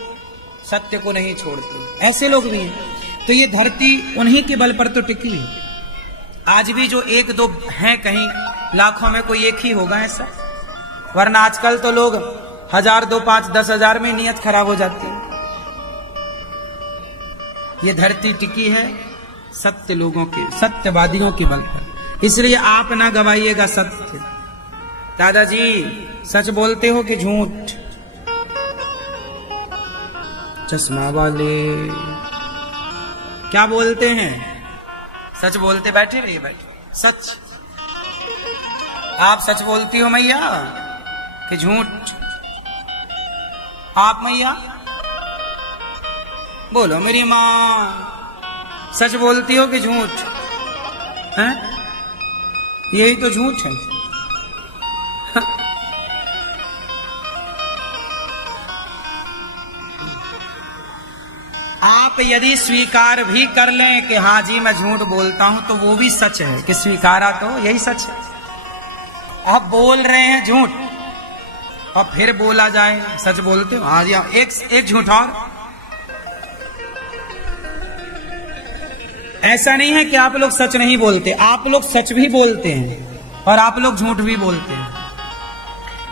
सत्य को नहीं छोड़ते। ऐसे लोग भी हैं। तो ये धरती उन्हीं के बल पर तो टिकी है। आज भी जो एक दो हैं, कहीं लाखों में कोई एक ही होगा ऐसा। वरना आजकल तो लोग 1000, 2, 5, 10,000 में नियत खराब हो जाती है। ये धरती टिकी है सत्य लोगों के, सत्यवादियों के बल पर। इसलिए आप ना गवाइएगा सत्य। दादाजी सच बोलते हो कि झूठ? चश्मा वाले क्या बोलते हैं? सच बोलते। बैठे रहिए, बैठे। सच। आप सच बोलती हो मैया कि झूठ? आप मैया बोलो मेरी माँ, सच बोलती हो कि झूठ? हैं? यही तो झूठ है। आप यदि स्वीकार भी कर लें कि हाँ जी मैं झूठ बोलता हूं, तो वो भी सच है कि स्वीकारा तो यही सच है। आप बोल रहे हैं झूठ और फिर बोला जाए सच बोलते हो। हाँ जी, एक झूठ और। ऐसा नहीं है कि आप लोग सच नहीं बोलते, आप लोग सच भी बोलते हैं और आप लोग झूठ भी बोलते हैं।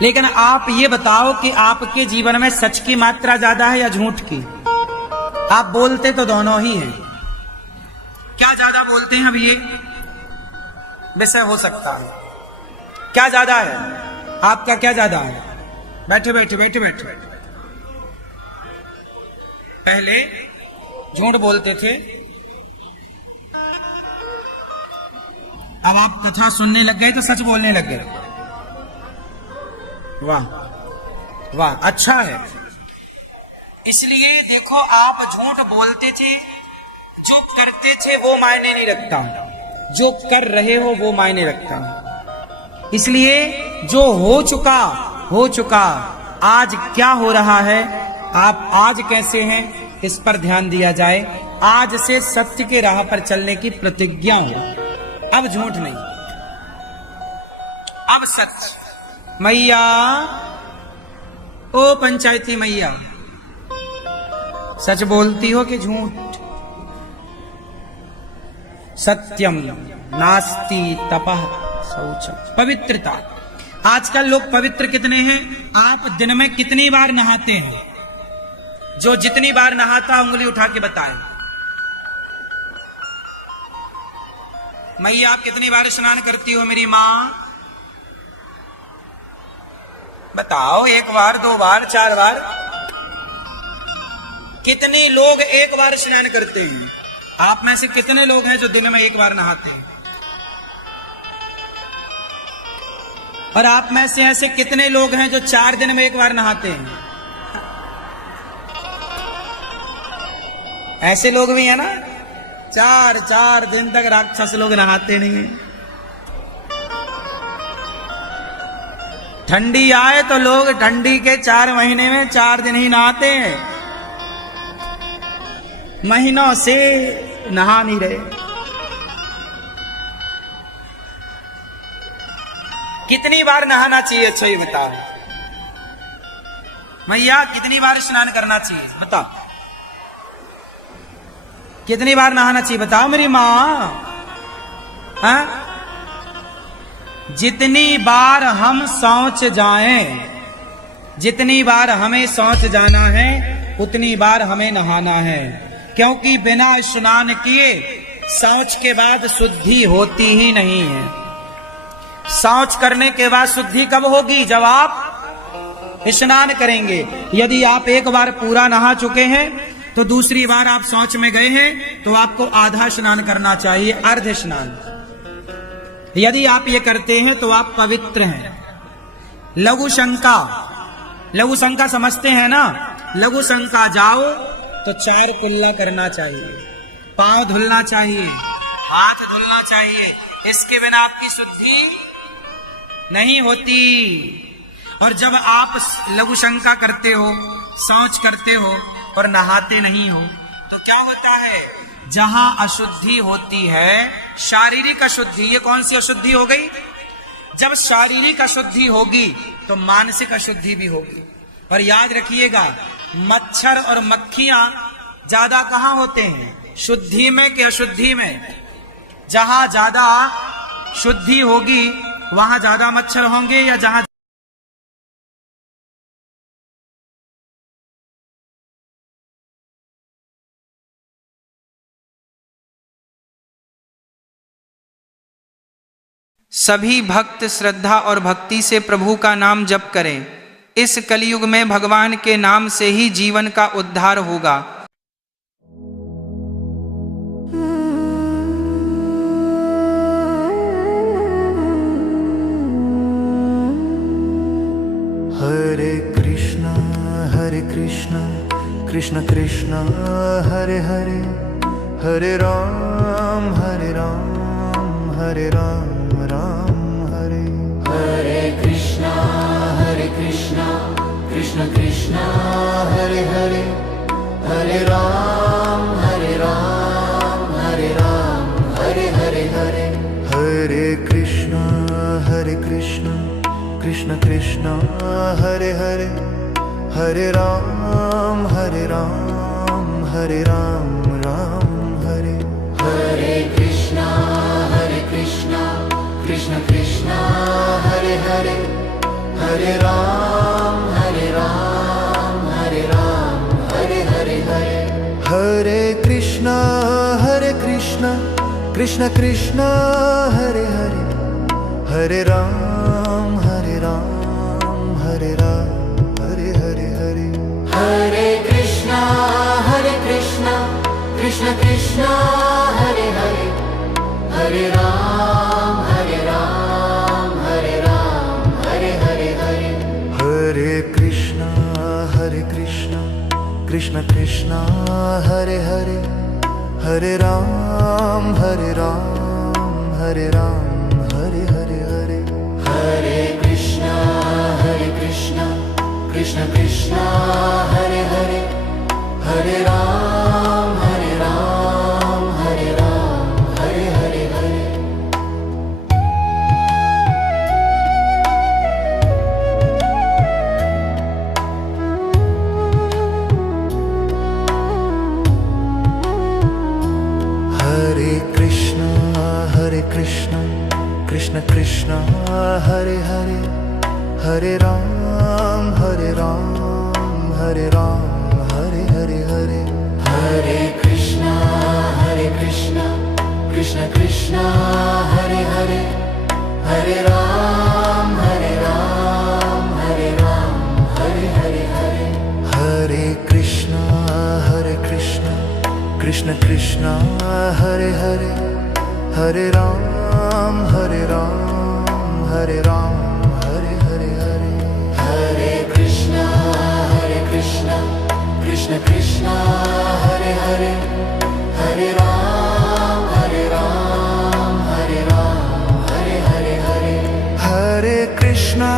लेकिन आप ये बताओ कि आपके जीवन में सच की मात्रा ज्यादा है या झूठ की? आप बोलते तो दोनों ही हैं। क्या ज्यादा बोलते हैं? अब ये विषय हो सकता है। क्या ज्यादा है आपका? क्या ज्यादा है? बैठे बैठे बैठे बैठे। पहले झूठ बोलते थे, अब आप कथा सुनने लग गए तो सच बोलने लग गए। वाह वाह, अच्छा है। इसलिए देखो, आप झूठ बोलते थे, जो करते थे वो मायने नहीं रखता, जो कर रहे हो वो मायने रखता है। इसलिए जो हो चुका, आज क्या हो रहा है, आप आज कैसे हैं, इस पर ध्यान दिया जाए। आज से सत्य के राह पर चलने की प्रतिज्ञा हो। अब झूठ नहीं, अब सच। मैया, ओ पंचायती मैया, सच बोलती हो कि झूठ? सत्यम नास्ति तपः शौचम। पवित्रता। आजकल लोग पवित्र कितने हैं? आप दिन में कितनी बार नहाते हैं? जो जितनी बार नहाता उंगली उठा के बताए। मैया, आप कितनी बार स्नान करती हो? मेरी माँ बताओ, 1 बार, 2 बार, 4 बार? कितने लोग 1 बार स्नान करते हैं? आप में से कितने लोग हैं जो दिन में 1 बार नहाते हैं? और आप में से ऐसे कितने लोग हैं जो 4 दिन में 1 बार नहाते हैं? ऐसे लोग भी है ना, 4 दिन तक राक्षस लोग नहाते नहीं है। ठंडी आए तो लोग ठंडी के 4 महीने में 4 दिन ही नहाते हैं, महीनों से नहा नहीं रहे। कितनी बार नहाना चाहिए? अच्छा ये बताओ मैया, कितनी बार स्नान करना चाहिए? बताओ, कितनी बार नहाना चाहिए? बताओ मेरी माँ। हाँ, जितनी बार हम शौच जाएं, जितनी बार हमें शौच जाना है उतनी बार हमें नहाना है। क्योंकि बिना स्नान किए शौच के बाद शुद्धि होती ही नहीं है। शौच करने के बाद शुद्धि कब होगी? जब आप स्नान करेंगे। यदि आप 1 बार पूरा नहा चुके हैं तो दूसरी बार आप शौच में गए हैं तो आपको आधा स्नान करना चाहिए, अर्ध स्नान। यदि आप ये करते हैं तो आप पवित्र हैं। लघु शंका, लघु शंका समझते हैं ना? लघु शंका जाओ तो 4 कुल्ला करना चाहिए, पांव धुलना चाहिए, हाथ धुलना चाहिए। इसके बिना आपकी शुद्धि नहीं होती। और जब आप लघु शंका करते हो, शौच करते हो और नहाते नहीं हो तो क्या होता है? जहां अशुद्धि होती है, शारीरिक अशुद्धि, ये कौन सी अशुद्धि हो गई? जब शारीरिक अशुद्धि होगी तो मानसिक अशुद्धि भी होगी। और याद रखिएगा, मच्छर और मक्खियां ज्यादा कहां होते हैं? शुद्धि में कि अशुद्धि में? जहां ज्यादा शुद्धि होगी वहां ज्यादा मच्छर होंगे या जहां सभी भक्त श्रद्धा और भक्ति से प्रभु का नाम जप करें। इस कलयुग में भगवान के नाम से ही जीवन का उद्धार होगा। हरे कृष्णा कृष्ण कृष्ण हरे हरे, हरे राम राम हरे हरे। कृष्णा कृष्ण कृष्ण हरे हरे, हरे राम कृष्ण कृष्ण हरे हरे हरे राम राम हरे हरे कृष्णा कृष्ण कृष्णा हरे हरे हरे राम हरे हरे हरे हरे कृष्ण कृष्ण कृष्ण हरे हरे हरे राम हरे हरे हरे हरे कृष्णा कृष्ण कृष्णा हरे हरे हरे राम हरे हरे हरे हरे कृष्ण कृष्ण कृष्ण हरे हरे हरे राम हरे हरे हरे हरे हरे कृष्णा कृष्ण कृष्णा हरे हरे हरे राम हरे हरे हरे हरे कृष्ण कृष्ण कृष्ण हरे हरे हरे राम हरे हरे हरे हरे हरे कृष्णा कृष्ण कृष्णा हरे हरे हरे राम हरे हरे हरे हरे कृष्ण कृष्ण कृष्ण हरे हरे हरे राम हरे हरे हरे हरे हरे कृष्णा कृष्ण कृष्णा हरे हरे हरे राम हरे हरे हरे हरे कृष्ण कृष्ण कृष्ण हरे हरे हरे राम हरे हरे हरे हरे हरे कृष्णा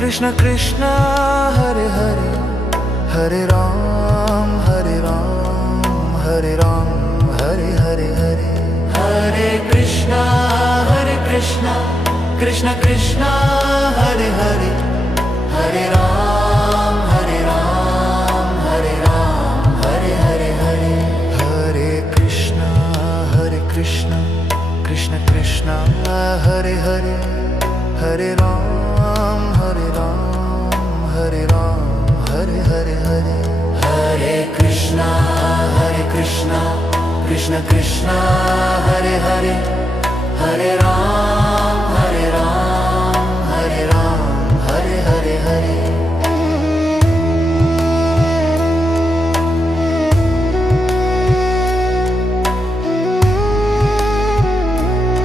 कृष्ण कृष्णा हरे हरे हरे राम हरे हरे हरे हरे कृष्ण कृष्ण कृष्ण हरे हरे हरे राम हरे हरे हरे हरे हरे कृष्णा कृष्ण कृष्णा हरे हरे हरे राम हरे हरे हरे कृष्ण कृष्ण हरे हरे हरे राम हरे हरे हरे हरे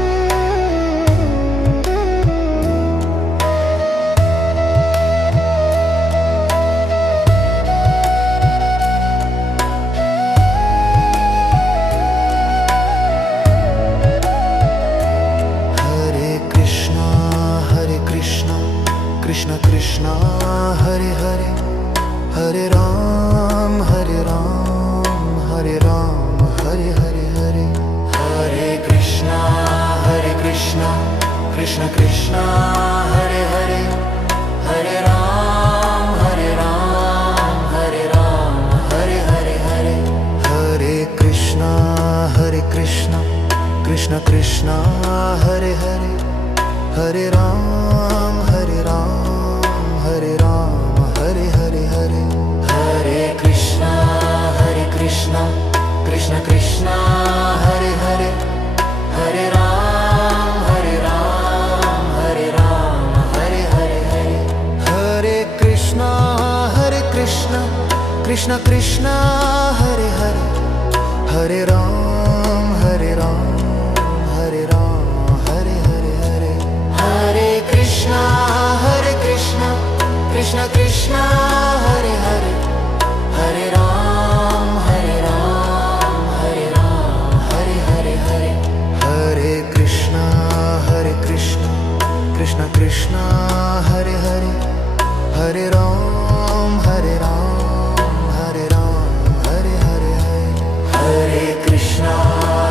हरे कृष्णा कृष्ण कृष्णा हरे हरे हरे राम हरे हरे हरे हरे हरे कृष्ण कृष्ण कृष्ण हरे हरे हरे राम हरे हरे हरे हरे हरे कृष्णा कृष्ण कृष्णा हरे हरे हरे राम हरे हरे हरे हरे हरे कृष्ण कृष्ण कृष्ण हरे हरे हरे राम हरे हरे हरे हरे हरे कृष्णा कृष्ण कृष्ण हरे हरे हरे राम हरे हरे हरे हरे कृष्ण कृष्ण कृष्ण हरे हरे हरे राम हरे हरे हरे हरे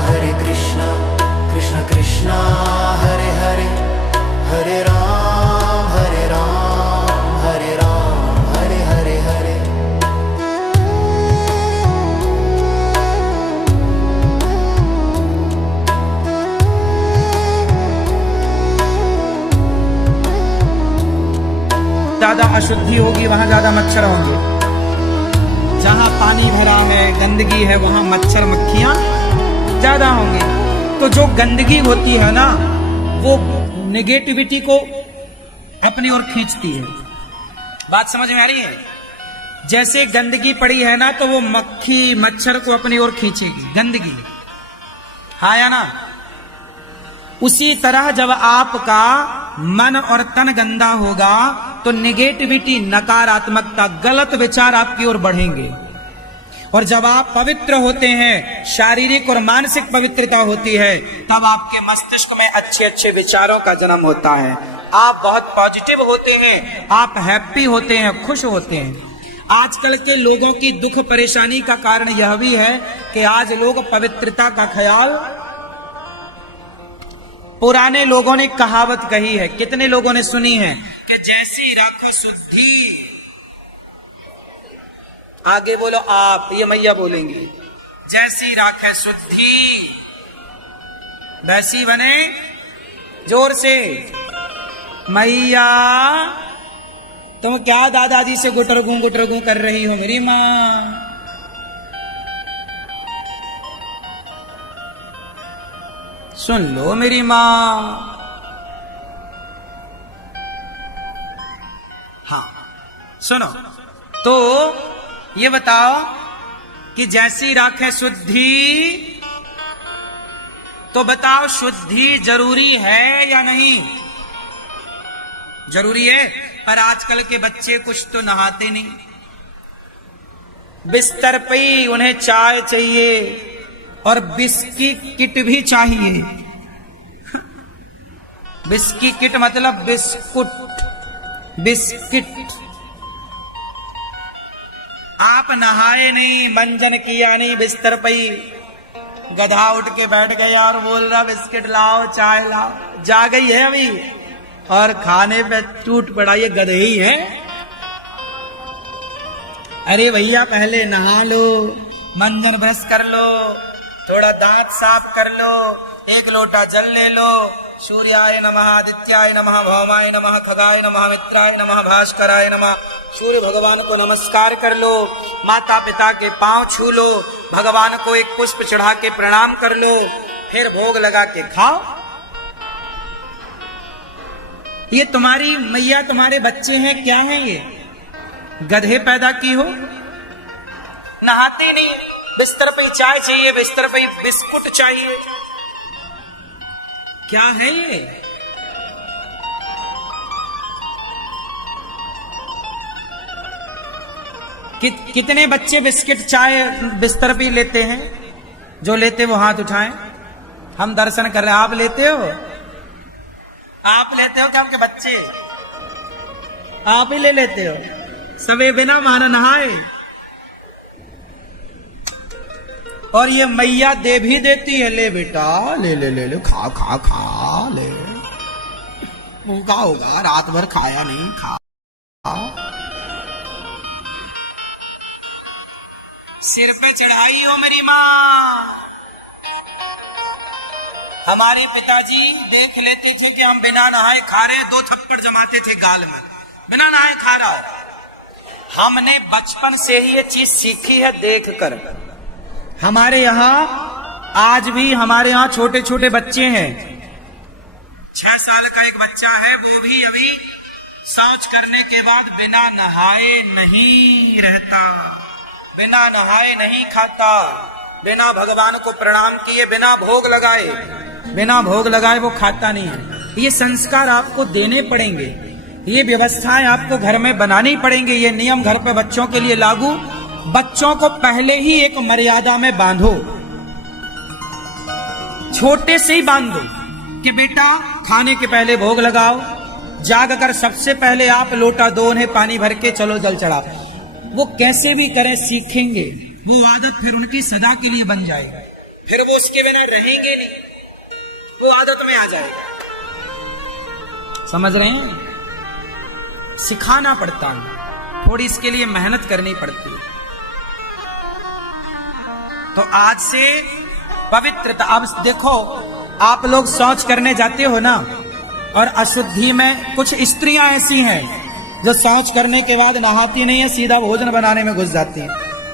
हरे कृष्णा कृष्ण कृष्ण हरे हरे हरे राम ज्यादा अशुद्धि होगी वहां ज्यादा मच्छर होंगे। जहां पानी भरा है, गंदगी है, वहां मच्छर मक्खियां ज्यादा होंगे। तो जो गंदगी होती है ना, वो नेगेटिविटी को अपनी ओर खींचती है। बात समझ में आ रही है? जैसे गंदगी पड़ी है ना, तो वो मक्खी मच्छर को अपनी ओर खींचेगी, गंदगी, हाँ या ना? उसी तरह जब आपका मन और तन गंदा होगा तो नेगेटिविटी, नकारात्मकता, गलत विचार आपकी ओर बढ़ेंगे। और जब आप पवित्र होते हैं, शारीरिक और मानसिक पवित्रता होती है, तब आपके मस्तिष्क में अच्छे अच्छे विचारों का जन्म होता है। आप बहुत पॉजिटिव होते हैं, आप हैप्पी होते हैं, खुश होते हैं। आजकल के लोगों की दुख परेशानी का कारण यह भी है कि आज लोग पवित्रता का ख्याल, पुराने लोगों ने कहावत कही है, कितने लोगों ने सुनी है कि जैसी राखो शुद्धि, आगे बोलो आप, ये मैया बोलेंगी, जैसी राखे शुद्धि वैसी बने, जोर से, मैया तुम क्या दादाजी से गुटरगू कर रही हो मेरी माँ? सुन लो मेरी माँ। हाँ सुनो, तो ये बताओ कि जैसी राखे शुद्धि, तो बताओ शुद्धि जरूरी है या नहीं? जरूरी है। पर आजकल के बच्चे कुछ तो नहाते नहीं, बिस्तर पे ही उन्हें चाय चाहिए और बिस्की किट भी चाहिए। बिस्की किट मतलब बिस्कुट, बिस्किट। आप नहाए नहीं, मंजन किया नहीं, बिस्तर पे ही गधा उठ के बैठ गया और बोल रहा बिस्किट लाओ, चाय लाओ। जा गई है अभी और खाने पे टूट पड़ा, ये गधे ही है। अरे भैया पहले नहा लो, मंजन ब्रश कर लो, थोड़ा दांत साफ कर लो, एक लोटा जल ले लो, सूर्याय नमः, आदित्याय नमः, भौमाय नमः, खगाय नमः, मित्राय नमः, भास्कराय नमः। सूर्य भगवान को नमस्कार कर लो, माता पिता के पांव छू लो, भगवान को एक पुष्प चढ़ा के प्रणाम कर लो, फिर भोग लगा के खाओ। ये तुम्हारी मैया, तुम्हारे बच्चे हैं, क्या हैं ये? गधे पैदा की हो, नहाते नहीं, बिस्तर पे चाय चाहिए, बिस्तर पे बिस्कुट चाहिए, क्या है ये? कितने बच्चे बिस्किट चाय बिस्तर पे लेते हैं? जो लेते वो हाथ उठाएं, हम दर्शन कर रहे हैं। आप लेते हो? आप लेते हो क्या? आपके बच्चे आप ही ले लेते हो? सबे बिना माना नहाए। और ये मैया दे भी देती है, ले बेटा, ले ले ले ले, खा खा खा ले, भूखा होगा, रात भर खाया नहीं, खा। सिर पे चढ़ाई हो मेरी माँ। हमारे पिताजी देख लेते थे कि हम बिना नहाए खा रहे, 2 थप्पड़ जमाते थे गाल में, बिना नहाए खा रहा है। हमने बचपन से ही ये चीज सीखी है देखकर। हमारे यहाँ आज भी हमारे यहाँ छोटे छोटे बच्चे हैं, 6 साल का एक बच्चा है, वो भी अभी शौच करने के बाद बिना नहाए नहीं रहता, बिना नहाए नहीं खाता, बिना भगवान को प्रणाम किए, बिना भोग लगाए वो खाता नहीं है। ये संस्कार आपको देने पड़ेंगे, ये व्यवस्थाएं आपको घर में बनानी पड़ेंगे, ये नियम घर पे बच्चों के लिए लागू। बच्चों को पहले ही एक मर्यादा में बांधो, छोटे से ही बांध दो कि बेटा खाने के पहले भोग लगाओ, जाग कर सबसे पहले आप लोटा दो, उन्हें पानी भर के चलो जल चढ़ा। वो कैसे भी करें सीखेंगे, वो आदत फिर उनकी सदा के लिए बन जाएगी, फिर वो उसके बिना रहेंगे नहीं, वो आदत में आ जाएगा। समझ रहे हैं? सिखाना पड़ता है, थोड़ी इसके लिए मेहनत करनी पड़ती है। तो आज से पवित्रता। अब देखो, आप लोग शौच करने जाते हो ना, और अशुद्धि में कुछ स्त्रियां ऐसी हैं जो शौच करने के बाद नहाती नहीं है, सीधा भोजन बनाने में घुस जाती है।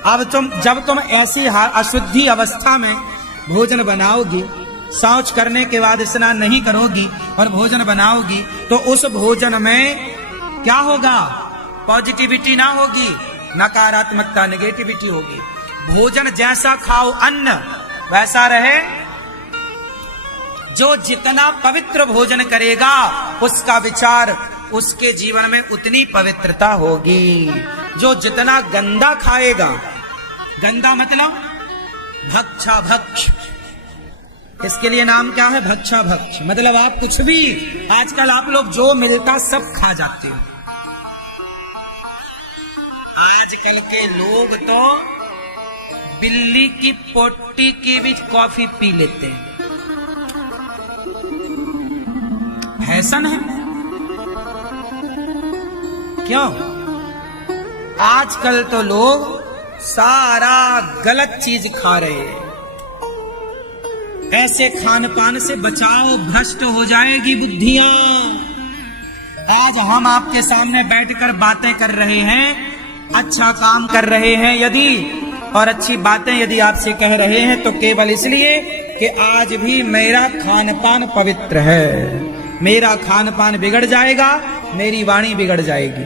अब जब तुम ऐसी अशुद्धि अवस्था में भोजन बनाओगी, शौच करने के बाद स्नान नहीं करोगी और भोजन बनाओगी, तो उस भोजन में क्या होगा? पॉजिटिविटी ना होगी, नकारात्मकता, नेगेटिविटी होगी। भोजन जैसा खाओ अन्न वैसा रहे। जो जितना पवित्र भोजन करेगा उसका विचार, उसके जीवन में उतनी पवित्रता होगी। जो जितना गंदा खाएगा, गंदा मतलब भक्षा भक्ष, इसके लिए नाम क्या है? भक्षा भक्ष। मतलब आप कुछ भी, आजकल आप लोग जो मिलता सब खा जाते हो। आजकल के लोग तो बिल्ली की पोटी की भी कॉफी पी लेते हैं। फैशन है क्यों? आजकल तो लोग सारा गलत चीज खा रहे हैं। ऐसे खान पान से बचाओ, भ्रष्ट हो जाएगी बुद्धियां। आज हम आपके सामने बैठकर बातें कर रहे हैं, अच्छा काम कर रहे हैं यदि, और अच्छी बातें यदि आपसे कह रहे हैं, तो केवल इसलिए कि आज भी मेरा खान पान पवित्र है। मेरा खान पान बिगड़ जाएगा, मेरी वाणी बिगड़ जाएगी।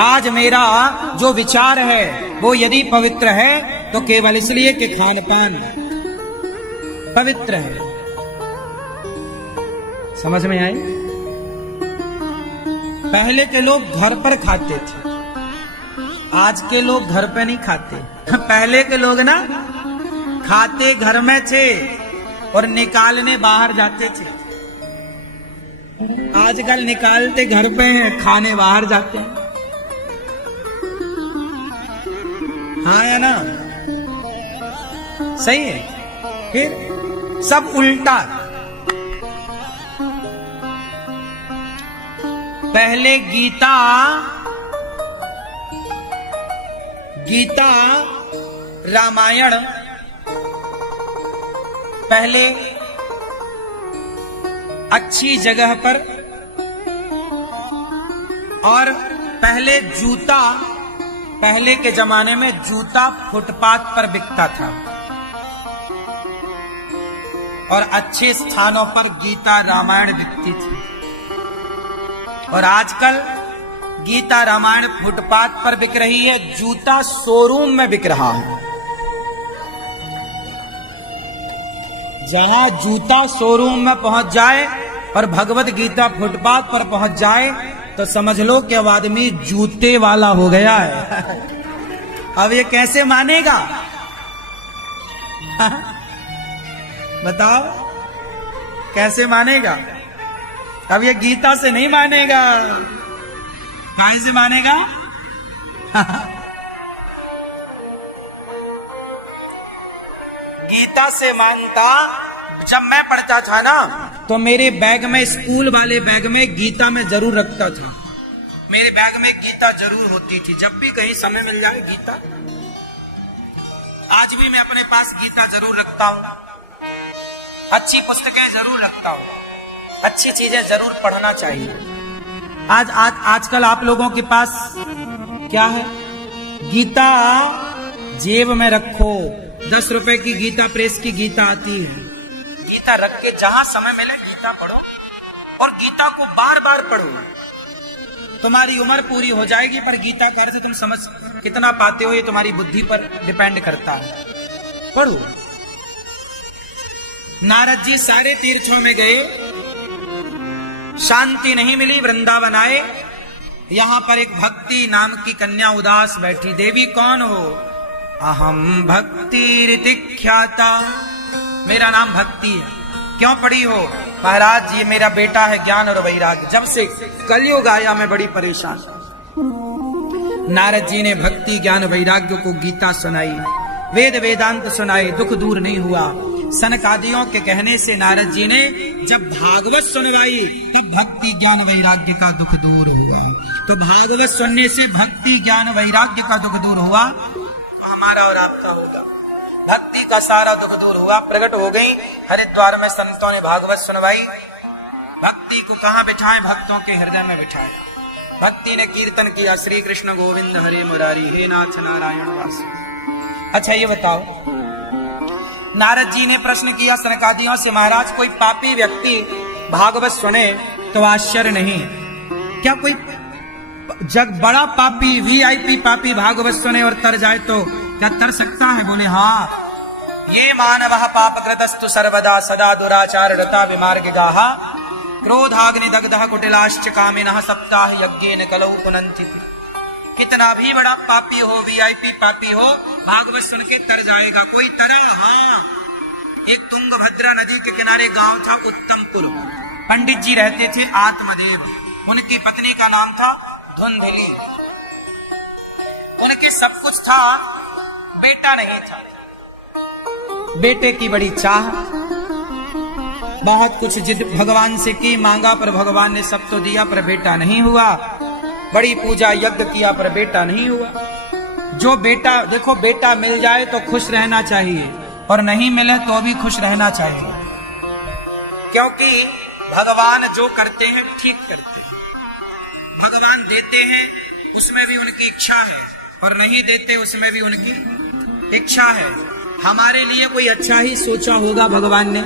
आज मेरा जो विचार है वो यदि पवित्र है तो केवल इसलिए कि खान पान पवित्र है। समझ में आए? पहले के लोग घर पर खाते थे, आज के लोग घर पे नहीं खाते। पहले के लोग ना खाते घर में थे और निकालने बाहर जाते थे। आजकल निकालते घर पे हैं, खाने बाहर जाते हैं। हाँ या ना? सही है। फिर सब उल्टा। पहले गीता रामायण पहले अच्छी जगह पर, और पहले जूता, पहले के जमाने में जूता फुटपाथ पर बिकता था और अच्छे स्थानों पर गीता रामायण बिकती थी। और आजकल गीता रामायण फुटपाथ पर बिक रही है, जूता शोरूम में बिक रहा है। जहां जूता शोरूम में पहुंच जाए और भगवत गीता फुटपाथ पर पहुंच जाए तो समझ लो कि अब आदमी जूते वाला हो गया है। अब ये कैसे मानेगा? बताओ कैसे मानेगा? अब ये गीता से नहीं मानेगा। कहां से मानेगा? गीता से मानता। जब मैं पढ़ता था ना तो मेरे बैग में, स्कूल वाले बैग में गीता में जरूर रखता था। मेरे बैग में गीता जरूर होती थी, जब भी कहीं समय मिल जाए गीता। आज भी मैं अपने पास गीता जरूर रखता हूं। अच्छी पुस्तकें जरूर रखता हूं। अच्छी चीजें जरूर पढ़ना चाहिए। आजकल आप लोगों के पास क्या है? गीता जेब में रखो। 10 रुपए की गीता प्रेस की गीता आती है। गीता रख के जहां समय मिले गीता पढ़ो, और गीता को बार बार पढ़ो। तुम्हारी उम्र पूरी हो जाएगी, पर गीता का अर्थ तुम समझ कितना पाते हो ये तुम्हारी बुद्धि पर डिपेंड करता है। पढ़ो। नारद जी सारे तीर्थों में गए, शांति नहीं मिली, वृंदावन आए। यहां पर एक भक्ति नाम की कन्या उदास बैठी। देवी कौन हो? अहम भक्ति ऋति ख्याता, मेरा नाम भक्ति है। क्यों पड़ी हो? महाराज ये मेरा बेटा है ज्ञान और वैराग्य, जब से कलयुग आया मैं बड़ी परेशान। नारद जी ने भक्ति ज्ञान वैराग्य को गीता सुनाई, वेद वेदांत सुनाए, दुख दूर नहीं हुआ। सनकादियों के कहने से नारद जी ने जब भागवत सुनवाई तब भक्ति ज्ञान वैराग्य का दुख दूर हुआ। तो भागवत सुनने से भक्ति ज्ञान वैराग्य का दुख दूर हुआ, हमारा और आपका होगा। भक्ति का सारा दुख दूर हुआ। प्रकट हो गई। हरिद्वार में संतों ने भागवत सुनवाई। भक्ति को कहाँ बिठाएं? भक्तों के हृदय में बिठाएं। भक्ति ने कीर्तन किया, श्री कृष्ण गोविंद हरे मुरारी, हे नाथ नारायण वासु। अच्छा ये बताओ, नारद जी ने प्रश्न किया सनकादियों से, महाराज कोई पापी व्यक्ति भागवत सुने तो आश्चर्य नहीं, क्या कोई जग बड़ा पापी वीआईपी पापी भागवत सुने और तर जाए तो क्या तर सकता है? बोले हाँ। ये मानवः पापकृतस्तु सर्वदा सदा दुराचार रता विमार्गगाः क्रोधाग्नि दग्धः कुटिलाश्च कामिनः सप्ताह यज्ञेन कलौ पुनन्ति। कितना भी बड़ा पापी हो, वीआईपी पापी हो, भागवत सुन के तर जाएगा। कोई तरा? हाँ। एक तुंगभद्रा नदी के किनारे गांव था उत्तमपुर, पंडित जी रहते थे आत्मदेव, उनकी पत्नी का नाम था धुंधली। उनके सब कुछ था, बेटा नहीं था। बेटे की बड़ी चाह, बहुत कुछ जिद भगवान से की, मांगा पर भगवान ने सब तो दिया, पर बेटा नहीं हुआ। बड़ी पूजा यज्ञ किया पर बेटा नहीं हुआ। जो बेटा, देखो बेटा मिल जाए तो खुश रहना चाहिए और नहीं मिले तो भी खुश रहना चाहिए, क्योंकि भगवान जो करते हैं ठीक करते हैं। भगवान देते हैं उसमें भी उनकी इच्छा है और नहीं देते उसमें भी उनकी इच्छा है। हमारे लिए कोई अच्छा ही सोचा होगा भगवान ने,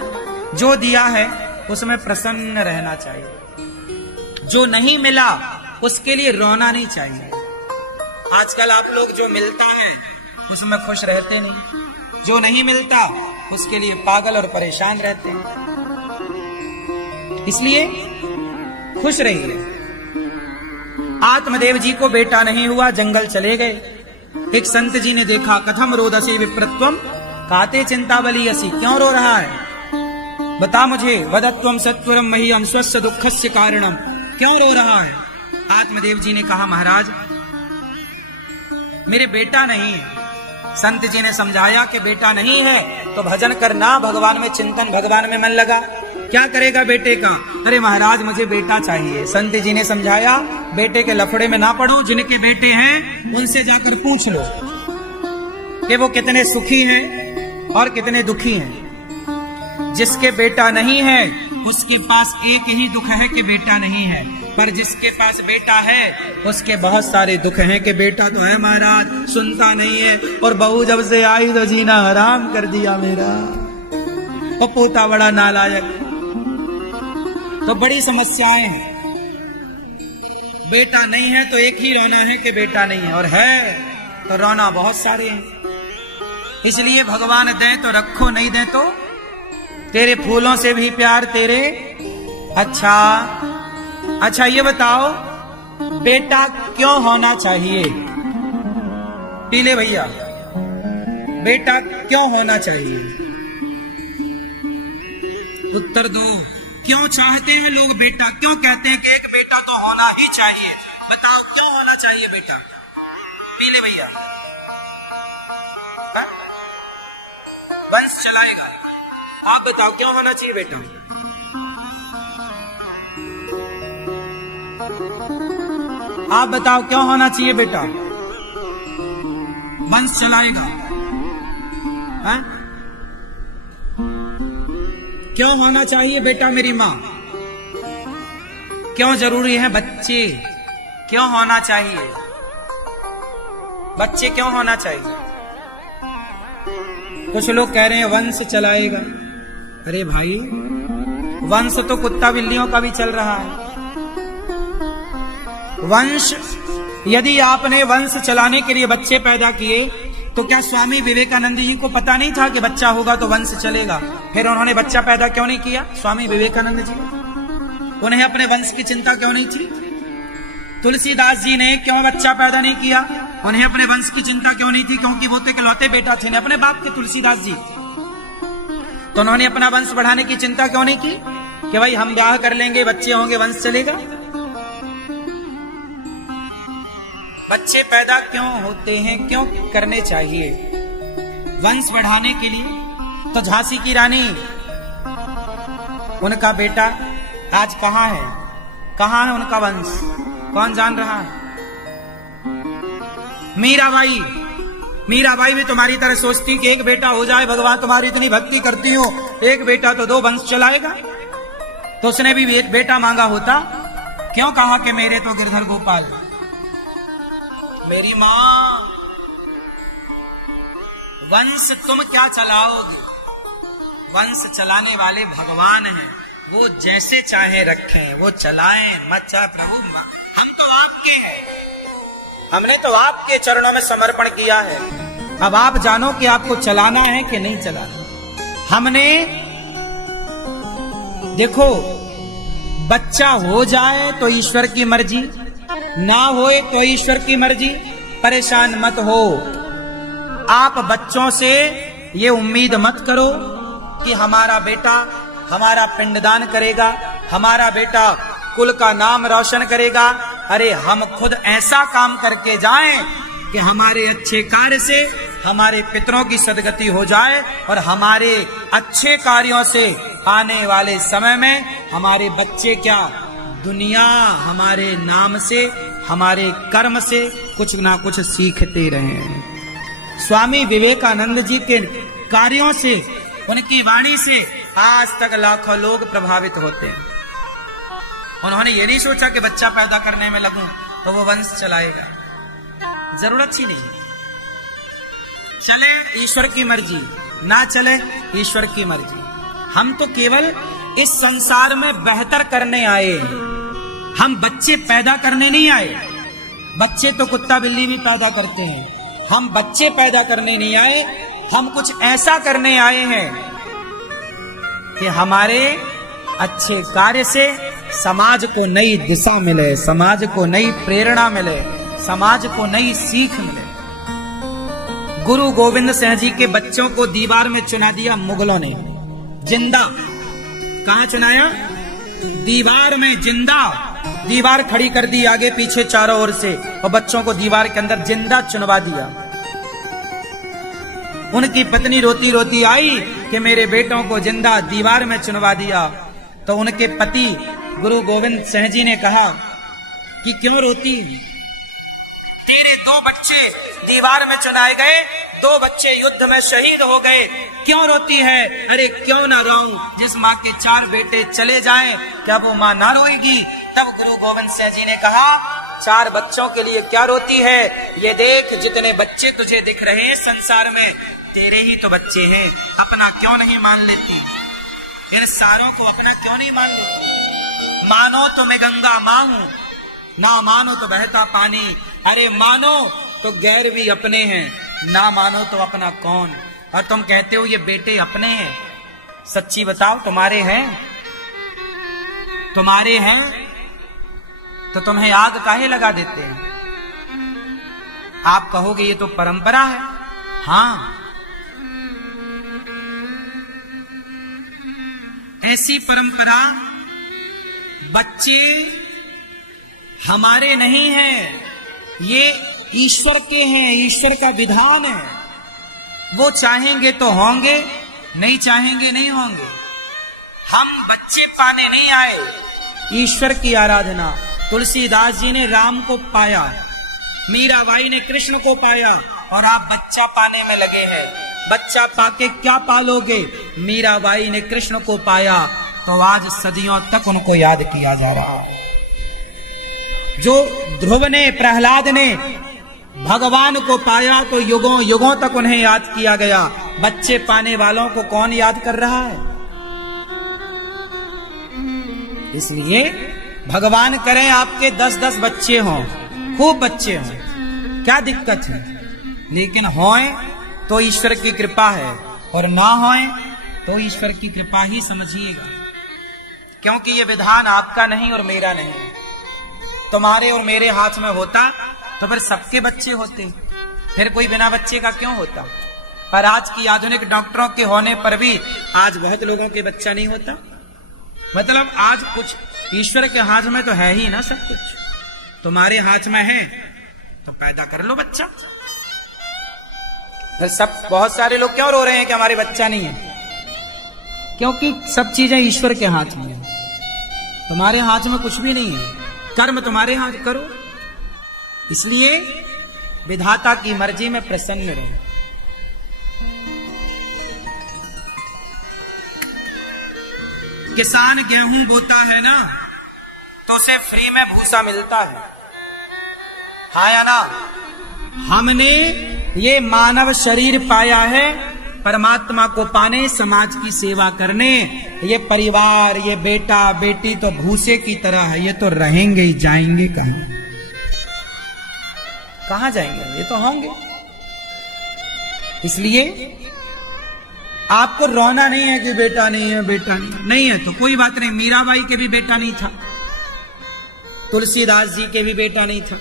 जो दिया है उसमें प्रसन्न रहना चाहिए। जो नहीं मिला उसके लिए रोना नहीं चाहिए। आजकल आप लोग जो मिलता है उसमें खुश रहते नहीं, जो नहीं मिलता उसके लिए पागल और परेशान रहते हैं। इसलिए खुश रहिए। आत्मदेव जी को बेटा नहीं हुआ, जंगल चले गए। एक संत जी ने देखा, कथम रोदसी विप्रत्वम काते चिंतावली असी, क्यों रो रहा है बता मुझे, वदत्वम सत्वरम मह्यम स्वस्य दुखस्य कारणम, क्यों रो रहा है? आत्मदेव जी ने कहा, महाराज मेरे बेटा नहीं है। संत जी ने समझाया कि बेटा नहीं है तो भजन करना, भगवान में चिंतन, भगवान में मन लगा। क्या करेगा बेटे का? अरे महाराज मुझे बेटा चाहिए। संत जी ने समझाया, बेटे के लफड़े में ना पड़ो, जिनके बेटे हैं उनसे जाकर पूछ लो कि वो कितने सुखी हैं और कितने दुखी हैं। जिसके बेटा नहीं है उसके पास एक ही दुख है कि बेटा नहीं है, पर जिसके पास बेटा है उसके बहुत सारे दुख हैं कि बेटा तो है महाराज, सुनता नहीं है, और बहू जब से आई तो जीना हराम कर दिया मेरा, और पोता बड़ा नालायक। तो बड़ी समस्याएं हैं। बेटा नहीं है तो एक ही रोना है कि बेटा नहीं है, और है तो रोना बहुत सारे हैं। इसलिए भगवान दें तो रखो, नहीं दें तो तेरे फूलों से भी प्यार तेरे। अच्छा ये बताओ, बेटा क्यों होना चाहिए? पीले भैया, बेटा क्यों होना चाहिए? उत्तर दो। क्यों चाहते हैं लोग बेटा? क्यों कहते हैं कि एक बेटा तो होना ही चाहिए? बताओ क्यों होना चाहिए बेटा? पीले भैया, वंश चलाएगा। आप बताओ क्यों होना चाहिए बेटा? आप बताओ क्यों होना चाहिए बेटा? वंश चलाएगा। है? क्यों होना चाहिए बेटा मेरी माँ? क्यों जरूरी है बच्चे? क्यों होना चाहिए बच्चे? क्यों होना चाहिए? कुछ लोग कह रहे हैं वंश चलाएगा। अरे भाई, वंश तो कुत्ता बिल्लियों का भी चल रहा है। वंश, यदि आपने वंश चलाने के लिए बच्चे पैदा किए तो क्या स्वामी विवेकानंद जी को पता नहीं था कि बच्चा होगा तो वंश चलेगा? फिर उन्होंने बच्चा पैदा क्यों नहीं किया? स्वामी विवेकानंद जी, उन्हें अपने वंश की चिंता क्यों नहीं थी? तुलसीदास जी ने क्यों बच्चा पैदा नहीं किया? उन्हें अपने वंश की चिंता क्यों नहीं थी? क्योंकि वो तो इकलौते बेटा थे अपने बाप के, तुलसीदास जी। तो उन्होंने अपना वंश बढ़ाने की चिंता क्यों नहीं की कि भाई हम ब्याह कर लेंगे, बच्चे होंगे, वंश चलेगा? बच्चे पैदा क्यों होते हैं, क्यों करने चाहिए? वंश बढ़ाने के लिए। तो झांसी की रानी, उनका बेटा आज कहाँ है? कहाँ है उनका वंश? कौन जान रहा है? मीराबाई भी तुम्हारी तरह सोचती कि एक बेटा हो जाए, भगवान तुम्हारी इतनी भक्ति करती हो, एक बेटा तो दो वंश चलाएगा। तो उसने भी एक बेटा मांगा होता, क्यों कहा कि मेरे तो गिरधर गोपाल। मेरी मां, वंश तुम क्या चलाओगे, वंश चलाने वाले भगवान हैं, वो जैसे चाहे रखें, वो चलाएं, मत चाहे प्रभु, हम तो आपके हैं, हमने तो आपके चरणों में समर्पण किया है। अब आप जानो कि आपको चलाना है कि नहीं चलाना। हमने देखो, बच्चा हो जाए तो ईश्वर की मर्जी, ना होए तो ईश्वर की मर्जी, परेशान मत हो। आप बच्चों से ये उम्मीद मत करो कि हमारा बेटा हमारा पिंडदान करेगा, हमारा बेटा कुल का नाम रोशन करेगा। अरे हम खुद ऐसा काम करके जाएं कि हमारे अच्छे कार्य से हमारे पितरों की सदगति हो जाए, और हमारे अच्छे कार्यों से आने वाले समय में हमारे बच्चे क्या, दुनिया हमारे नाम से, हमारे कर्म से कुछ ना कुछ सीखते रहे। स्वामी विवेकानंद जी के कार्यों से, उनकी वाणी से आज तक लाखों लोग प्रभावित होते हैं। उन्होंने ये नहीं सोचा कि बच्चा पैदा करने में लगूं तो वो वंश चलाएगा, जरूरत ही नहीं। चले ईश्वर की मर्जी, ना चले ईश्वर की मर्जी। हम तो केवल इस संसार में बेहतर करने आए हैं, हम बच्चे पैदा करने नहीं आए। बच्चे तो कुत्ता बिल्ली भी पैदा करते हैं, हम बच्चे पैदा करने नहीं आए, हम कुछ ऐसा करने आए हैं कि हमारे अच्छे कार्य से समाज को नई दिशा मिले, समाज को नई प्रेरणा मिले, समाज को नई सीख मिले। गुरु गोविंद सिंह जी के बच्चों को दीवार में चुना दिया मुगलों ने, जिंदा। कहां चुनाया? दीवार में जिंदा। दीवार खड़ी कर दी आगे पीछे चारों ओर से, और बच्चों को दीवार के अंदर जिंदा चुनवा दिया। उनकी पत्नी रोती रोती आई कि मेरे बेटों को जिंदा दीवार में चुनवा दिया। तो उनके पति गुरु गोविंद सिंह जी ने कहा कि क्यों रोती, तेरे 2 बच्चे दीवार में चुनाए गए, 2 बच्चे युद्ध में शहीद हो गए, क्यों रोती है? अरे क्यों ना रोऊं, जिस माँ के 4 बेटे चले जाएं, क्या वो माँ ना रोएगी? तब गुरु गोविंद सिंह जी ने कहा, 4 बच्चों के लिए क्या रोती है? ये देख, जितने बच्चे तुझे दिख रहे हैं संसार में, तेरे ही तो बच्चे हैं, अपना क्यों नहीं मान लेती? इन सारों को अपना क्यों नहीं मान लेती? मानो तो मैं गंगा माँ हूं, ना मानो तो बहता पानी। अरे मानो तो गैर भी अपने हैं, ना मानो तो अपना कौन। और तुम कहते हो ये बेटे अपने हैं, सच्ची बताओ, तुम्हारे हैं? तुम्हारे हैं तो तुम्हें आग काहे लगा देते हैं? आप कहोगे ये तो परंपरा है। हाँ, ऐसी परंपरा बच्चे हमारे नहीं हैं, ये ईश्वर के हैं, ईश्वर का विधान है। वो चाहेंगे तो होंगे, नहीं चाहेंगे नहीं होंगे। हम बच्चे पाने नहीं आए, ईश्वर की आराधना। तुलसीदास जी ने राम को पाया, मीराबाई ने कृष्ण को पाया, और आप बच्चा पाने में लगे हैं। बच्चा पाके क्या पालोगे? मीराबाई ने कृष्ण को पाया, तो आज सदियों तक उनको याद किया जा रहा है। जो ध्रुव ने, प्रहलाद ने भगवान को पाया, तो युगों युगों तक उन्हें याद किया गया। बच्चे पाने वालों को कौन याद कर रहा है? इसलिए भगवान करें आपके 10-10 बच्चे हों, खूब बच्चे हों, क्या दिक्कत है? लेकिन होएं तो ईश्वर की कृपा है, और ना होएं तो ईश्वर की कृपा ही समझिएगा। क्योंकि ये विधान आपका नहीं और मेरा नहीं है। तुम्हारे और मेरे हाथ में होता तो फिर सबके बच्चे होते, फिर कोई बिना बच्चे का क्यों होता? पर आज की आधुनिक डॉक्टरों के होने पर भी आज बहुत लोगों के बच्चा नहीं होता। मतलब आज कुछ ईश्वर के हाथ में तो है ही ना सब कुछ। तुम्हारे हाथ में है तो पैदा कर लो बच्चा। फिर सब बहुत सारे लोग क्यों रो रहे हैं कि हमारे बच्चा नहीं है? क्योंकि सब चीजें ईश्वर के हाथ में है, तुम्हारे हाथ में कुछ भी नहीं है। कर्म तुम्हारे हाथ करो, इसलिए विधाता की मर्जी में प्रसन्न रहो। किसान गेहूं बोता है ना, तो उसे फ्री में भूसा मिलता है, हाँ या ना। हमने ये मानव शरीर पाया है परमात्मा को पाने, समाज की सेवा करने। ये परिवार, ये बेटा बेटी तो भूसे की तरह है, ये तो रहेंगे ही, जाएंगे कहां? कहां जाएंगे? ये तो होंगे। इसलिए आपको रोना नहीं है कि बेटा नहीं है, बेटा नहीं है तो कोई बात नहीं। मीराबाई के भी बेटा नहीं था, तुलसीदास जी के भी बेटा नहीं था।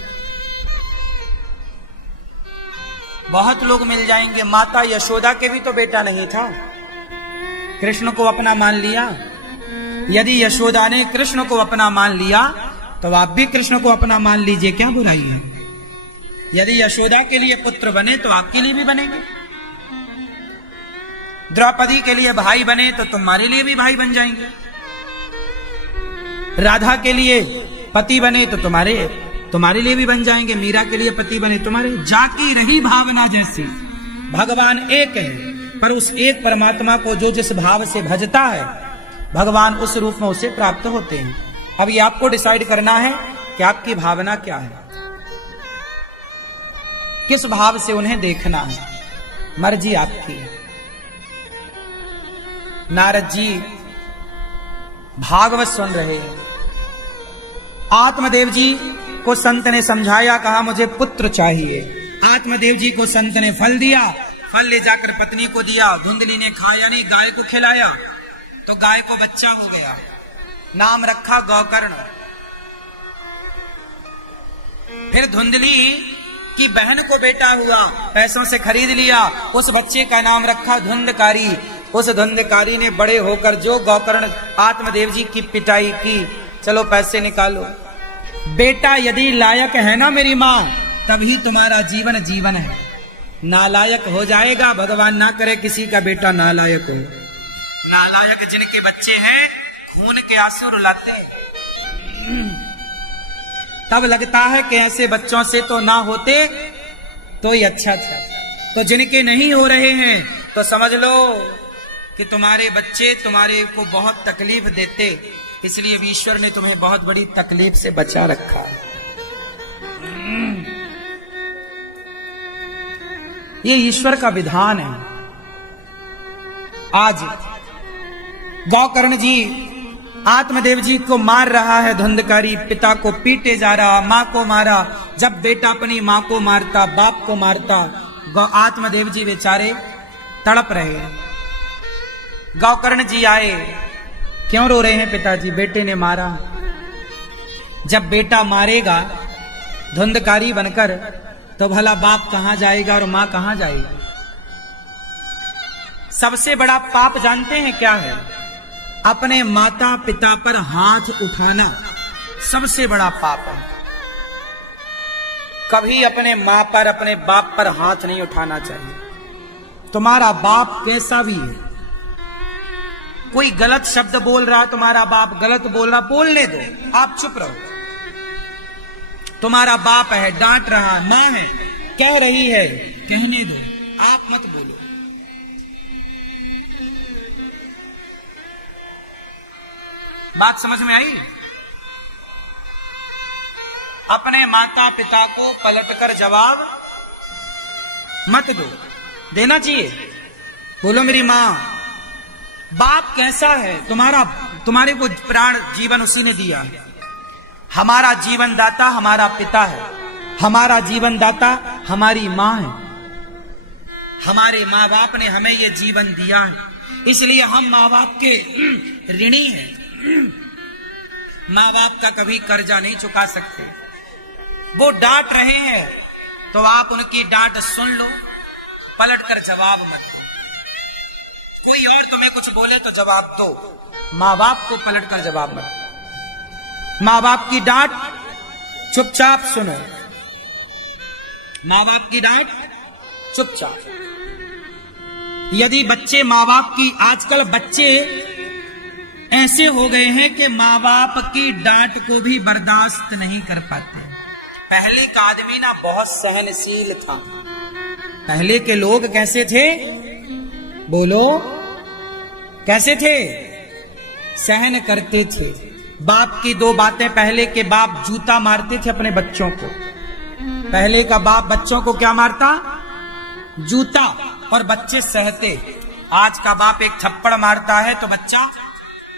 बहुत लोग मिल जाएंगे। माता यशोदा के भी तो बेटा नहीं था, कृष्ण को अपना मान लिया। यदि यशोदा ने कृष्ण को अपना मान लिया तो आप भी कृष्ण को अपना मान लीजिए, क्या बुराई है? यदि यशोदा के लिए पुत्र बने तो आपके लिए भी बनेंगे। द्रौपदी के लिए भाई बने तो तुम्हारे लिए भी भाई बन जाएंगे। राधा के लिए पति बने तो तुम्हारे लिए भी बन जाएंगे। मीरा के लिए पति बने तुम्हारे। जाकी रही भावना जैसी। भगवान एक है, पर उस एक परमात्मा को जो जिस भाव से भजता है, भगवान उस रूप में उसे प्राप्त होते हैं। अब ये आपको डिसाइड करना है कि आपकी भावना क्या है, किस भाव से उन्हें देखना है, मर्जी आपकी है। नारद जी भागवत सुन रहे हैं। आत्मदेव जी को संत ने समझाया, कहा मुझे पुत्र चाहिए। आत्मदेव जी को संत ने फल दिया, फल ले जाकर पत्नी को दिया। धुंधली ने खाया नहीं, गाय को खिलाया तो गाय को बच्चा हो गया, नाम रखा गौकर्ण। फिर धुंधली की बहन को बेटा हुआ, पैसों से खरीद लिया, उस बच्चे का नाम रखा धुंधकारी। उस धुंधकारी ने बड़े होकर जो गौकर्ण आत्मदेव जी की पिटाई की, चलो पैसे निकालो। बेटा यदि लायक है ना मेरी माँ, तभी तुम्हारा जीवन जीवन है। नालायक हो जाएगा, भगवान ना करे किसी का बेटा नालायक हो। नालायक जिनके बच्चे हैं खून के आंसू रुलाते हैं, तब लगता है कि ऐसे बच्चों से तो ना होते तो ही अच्छा था। तो जिनके नहीं हो रहे हैं तो समझ लो कि तुम्हारे बच्चे तुम्हारे को बहुत तकलीफ देते, इसलिए ईश्वर ने तुम्हें बहुत बड़ी तकलीफ से बचा रखा है। ये ईश्वर का विधान है। आज गौकर्ण जी आत्मदेव जी को मार रहा है धुंधकारी, पिता को पीटे जा रहा, माँ को मारा। जब बेटा अपनी माँ को मारता, बाप को मारता, आत्मदेव जी बेचारे तड़प रहे। गौकर्ण जी आए, क्यों रो रहे हैं पिताजी? बेटे ने मारा। जब बेटा मारेगा धुंधकारी बनकर तो भला बाप कहां जाएगा और मां कहां जाएगी? सबसे बड़ा पाप जानते हैं क्या है? अपने माता पिता पर हाथ उठाना सबसे बड़ा पाप है। कभी अपने मां पर, अपने बाप पर हाथ नहीं उठाना चाहिए। तुम्हारा बाप कैसा भी है, कोई गलत शब्द बोल रहा, तुम्हारा बाप गलत बोल रहा, बोलने दो, आप चुप रहो। तुम्हारा बाप है, डांट रहा, मां है, कह रही है, कहने दो, आप मत बोलो। बात समझ में आई? अपने माता पिता को पलटकर जवाब मत दो, देना चाहिए। बोलो मेरी मां, बाप कैसा है? तुम्हारे को प्राण जीवन उसी ने दिया है। हमारा जीवन दाता हमारा पिता है, हमारा जीवन दाता हमारी मां है। हमारे माँ बाप ने हमें ये जीवन दिया है, इसलिए हम माँ बाप के ऋणी हैं। माँ बाप का कभी कर्जा नहीं चुका सकते। वो डांट रहे हैं तो आप उनकी डांट सुन लो, पलट कर जवाब मत दो। कोई और तुम्हें कुछ बोले तो जवाब दो, माँ बाप को पलट कर जवाब मत दो। माँ बाप की डांट चुपचाप सुनो, माँ बाप की डांट चुपचाप। यदि बच्चे माँ बाप की, आजकल बच्चे ऐसे हो गए हैं कि माँ बाप की डांट को भी बर्दाश्त नहीं कर पाते। पहले का आदमी ना बहुत सहनशील था। पहले के लोग कैसे थे? बोलो, कैसे थे? सहन करते थे। बाप की दो बातें, पहले के बाप जूता मारते थे अपने बच्चों को। पहले का बाप बच्चों को क्या मारता? जूता, और बच्चे सहते। आज का बाप एक थप्पड़ मारता है तो बच्चा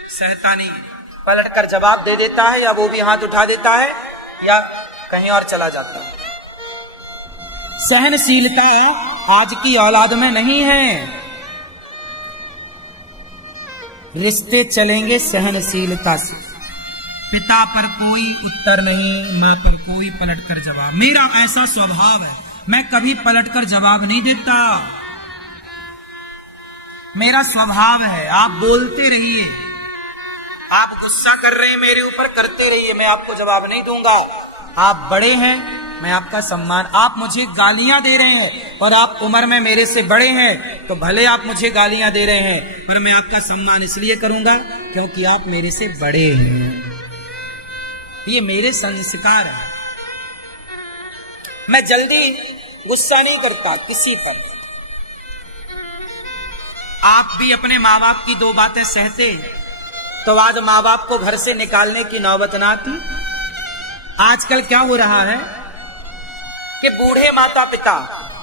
सहता नहीं, पलट कर जवाब दे देता है, या वो भी हाथ उठा देता है या कहीं और चला जाता है। सहनशीलता आज की औलाद में नहीं है। रिश्ते चलेंगे सहनशीलता से। पिता पर कोई उत्तर नहीं, मां पर कोई पलटकर जवाब। मेरा ऐसा स्वभाव है, मैं कभी पलटकर जवाब नहीं देता। मेरा स्वभाव है। आप बोलते रहिए, आप गुस्सा कर रहे हैं मेरे ऊपर, करते रहिए, मैं आपको जवाब नहीं दूंगा। आप बड़े हैं, मैं आपका सम्मान। आप मुझे गालियां दे रहे हैं और आप उम्र में मेरे से बड़े हैं, तो भले आप मुझे गालियां दे रहे हैं, पर मैं आपका सम्मान इसलिए करूंगा क्योंकि आप मेरे से बड़े हैं। ये मेरे संस्कार है। मैं जल्दी गुस्सा नहीं करता किसी पर। आप भी अपने माँ बाप की दो बातें सहते तो आज माँ बाप को घर से निकालने की नौबत ना आती। आजकल क्या हो रहा है कि बूढ़े माता पिता,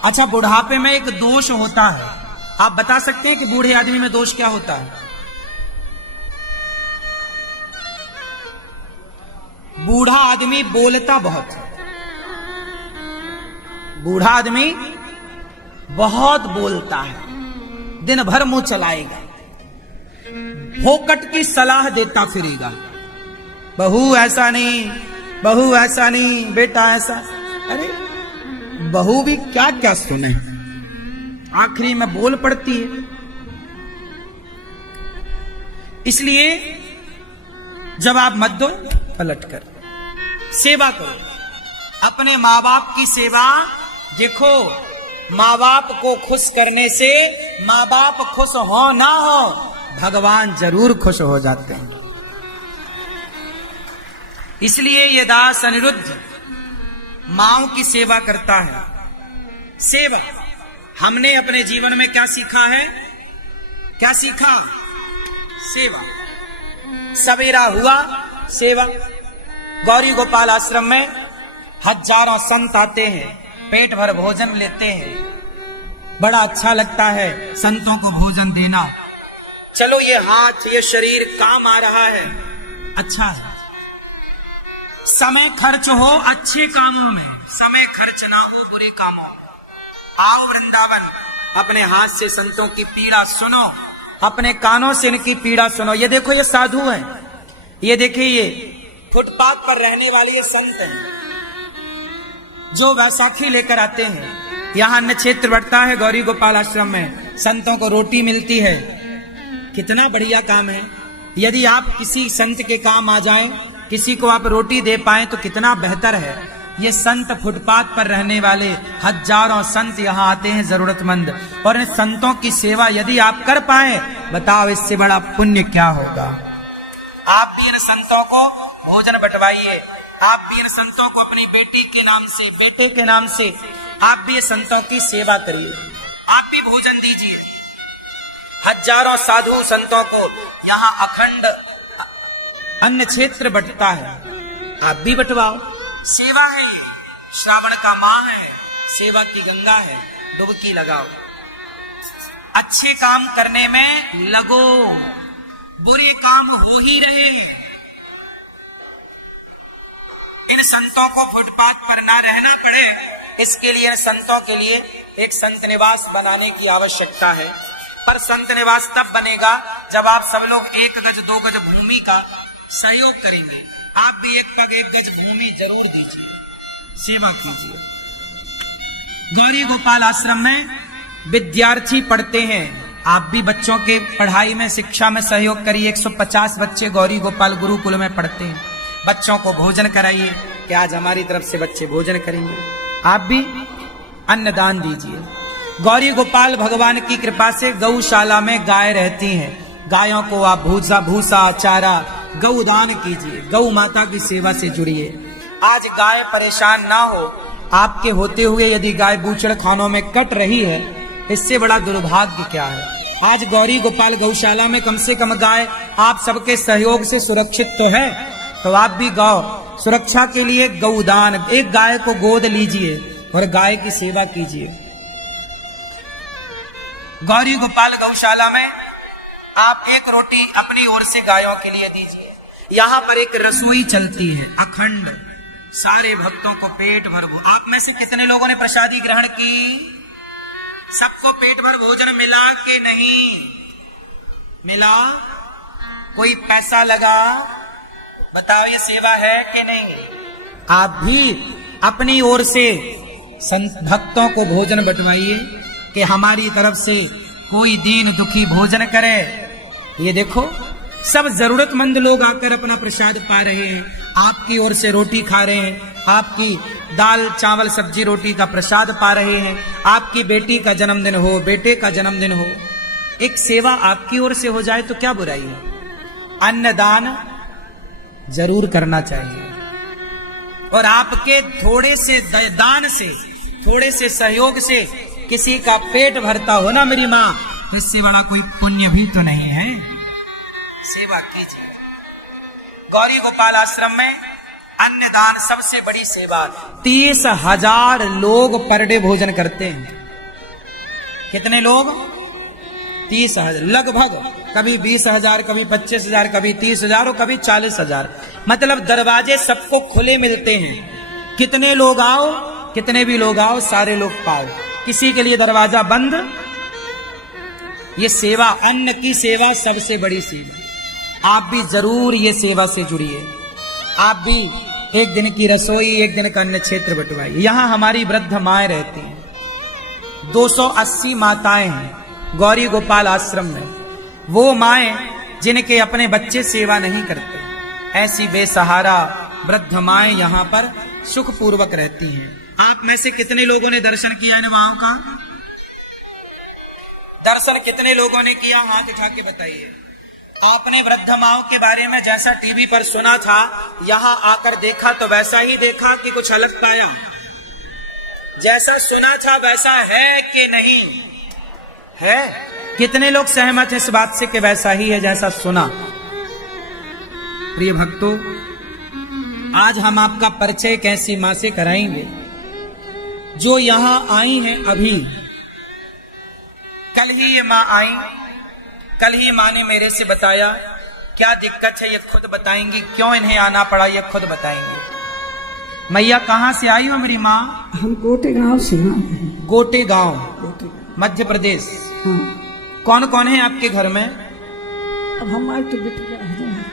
अच्छा बुढ़ापे में एक दोष होता है, आप बता सकते हैं कि बूढ़े आदमी में दोष क्या होता है? बूढ़ा आदमी बोलता बहुत है। बूढ़ा आदमी बहुत बोलता है, दिन भर मुंह चलाएगा, फोकट की सलाह देता फिरेगा। बहू ऐसा नहीं, बहू ऐसा नहीं, बेटा ऐसा। अरे बहू भी क्या क्या सुने, आखिरी में बोल पड़ती है। इसलिए जवाब मत दो, पलट कर सेवा करो। अपने माँ बाप की सेवा देखो, माँ बाप को खुश करने से, माँ बाप खुश हो ना हो, भगवान जरूर खुश हो जाते हैं। इसलिए ये दास अनिरुद्ध माओ की सेवा करता है। सेवा हमने अपने जीवन में क्या सीखा है? क्या सीखा? सेवा। सवेरा हुआ सेवा। गौरी गोपाल आश्रम में हजारों संत आते हैं, पेट भर भोजन लेते हैं। बड़ा अच्छा लगता है संतों को भोजन देना। चलो ये हाथ, ये शरीर काम आ रहा है, अच्छा है। समय खर्च हो अच्छे कामों में, समय खर्च ना हो बुरे कामों में। आओ वृंदावन, अपने हाथ से संतों की पीड़ा सुनो, अपने कानों से इनकी पीड़ा सुनो। ये देखो ये साधु हैं, ये देखिए ये फुटपाथ पर रहने वाले ये संत हैं जो वैसाखी लेकर आते हैं। यहाँ अन्न क्षेत्र बढ़ता है गौरी गोपाल आश्रम में, संतों को रोटी मिलती है। कितना बढ़िया काम है। यदि आप किसी संत के काम आ जाएं, किसी को आप रोटी दे पाएं तो कितना बेहतर है। ये संत फुटपाथ पर रहने वाले हजारों संत यहाँ आते हैं जरूरतमंद, और इन संतों की सेवा यदि आप कर पाए, बताओ इससे बड़ा पुण्य क्या होगा। आप भी इन संतों को भोजन बंटवाइए। आप भी इन संतों को अपनी बेटी के नाम से, बेटे के नाम से, आप भी संतों की सेवा करिए। आप भी भोजन दीजिए। हजारों साधु संतों को यहाँ अखंड अन्न क्षेत्र बंटता है, आप भी बंटवाओ। सेवा है, श्रावण का माह है, सेवा की गंगा है, डुबकी लगाओ। अच्छे काम करने में लगो, बुरे काम हो ही रहे हैं। इन संतों को फुटपाथ पर ना रहना पड़े, इसके लिए संतों के लिए एक संत निवास बनाने की आवश्यकता है। पर संत निवास तब बनेगा जब आप सब लोग 1 गज 2 गज भूमि का सहयोग करेंगे। आप भी 1 पग 1 गज भूमि जरूर दीजिए, सेवा कीजिए। गौरी गोपाल आश्रम में विद्यार्थी पढ़ते हैं, आप भी बच्चों के पढ़ाई में, शिक्षा में सहयोग करिए। 150 बच्चे गौरी गोपाल गुरुकुल में पढ़ते हैं। बच्चों को भोजन कराइए कि आज हमारी तरफ से बच्चे भोजन करेंगे। आप भी अन्नदान दीजिए। गौरी गोपाल भगवान की कृपा से गौशाला में गाय रहती हैं, गायों को आप भूसा चारा गौदान कीजिए, गौ माता की सेवा से जुड़िए। आज गाय परेशान ना हो, आपके होते हुए यदि गाय बूचड़ खानों में कट रही है, इससे बड़ा दुर्भाग्य क्या है। आज गौरी गोपाल गौशाला में कम से कम गाय आप सबके सहयोग से सुरक्षित तो है, तो आप भी गौ सुरक्षा के लिए गौदान, एक गाय को गोद लीजिए और गाय की सेवा कीजिए। गौरी गोपाल गौशाला में आप एक रोटी अपनी ओर से गायों के लिए दीजिए। यहाँ पर एक रसोई चलती है अखंड, सारे भक्तों को पेट भर। आप में से कितने लोगों ने प्रसादी ग्रहण की? सबको पेट भर भोजन मिला कि नहीं मिला? कोई पैसा लगा? बताओ ये सेवा है कि नहीं? आप भी अपनी ओर से संत भक्तों को भोजन बंटवाइए कि हमारी तरफ से कोई दीन दुखी भोजन करे। ये देखो सब जरूरतमंद लोग आकर अपना प्रसाद पा रहे हैं, आपकी ओर से रोटी खा रहे हैं, आपकी दाल चावल सब्जी रोटी का प्रसाद पा रहे हैं। आपकी बेटी का जन्मदिन हो, बेटे का जन्मदिन हो, एक सेवा आपकी ओर से हो जाए तो क्या बुराई है? अन्नदान जरूर करना चाहिए और आपके थोड़े से दान से, थोड़े से सहयोग से किसी का पेट भरता हो ना मेरी माँ, तो इससे बड़ा कोई पुण्य भी तो नहीं है। सेवा कीजिए। गौरी गोपाल आश्रम में अन्नदान सबसे बड़ी सेवा। 30,000 लोग पर डे भोजन करते हैं। कितने लोग? 30,000 लगभग, कभी 20,000, कभी 25,000, कभी 30,000 और कभी 40,000। मतलब दरवाजे सबको खुले मिलते हैं। कितने लोग आओ, कितने भी लोग आओ, सारे लोग पाओ, किसी के लिए दरवाजा बंद। ये सेवा, अन्न की सेवा सबसे बड़ी सेवा। आप भी जरूर ये सेवा से जुड़िए। आप भी एक दिन की रसोई, एक दिन का अन्न क्षेत्र बंटवाइए। यहाँ हमारी वृद्ध माएं रहती हैं, 280 माताएं हैं गौरी गोपाल आश्रम में। वो माएं जिनके अपने बच्चे सेवा नहीं करते, ऐसी बेसहारा वृद्ध माएं यहाँ पर सुखपूर्वक रहती हैं। आप में से कितने लोगों ने दर्शन किया इन माओं का? दर्शन कितने लोगों ने किया? हाथ उठा के बताइए। आपने वृद्ध माओं के बारे में जैसा टीवी पर सुना था, यहाँ आकर देखा तो वैसा ही देखा कि कुछ अलग पाया? जैसा सुना था वैसा है कि नहीं है? कितने लोग सहमत हैं इस बात से कि वैसा ही है जैसा सुना? प्रिय भक्तों, आज हम आपका परिचय एक ऐसी मां से कराएंगे जो यहां आई हैं अभी। कल ही ये मां आई, कल ही मां ने मेरे से बताया क्या दिक्कत है ये खुद बताएंगी, क्यों इन्हें आना पड़ा ये खुद बताएंगे। मैया कहाँ से आई हो मेरी माँ? हम गोटे गांव से हैं। गोटे गांव, मध्य प्रदेश। हाँ। कौन कौन है आपके घर में? अब हमारी बेटी हैं।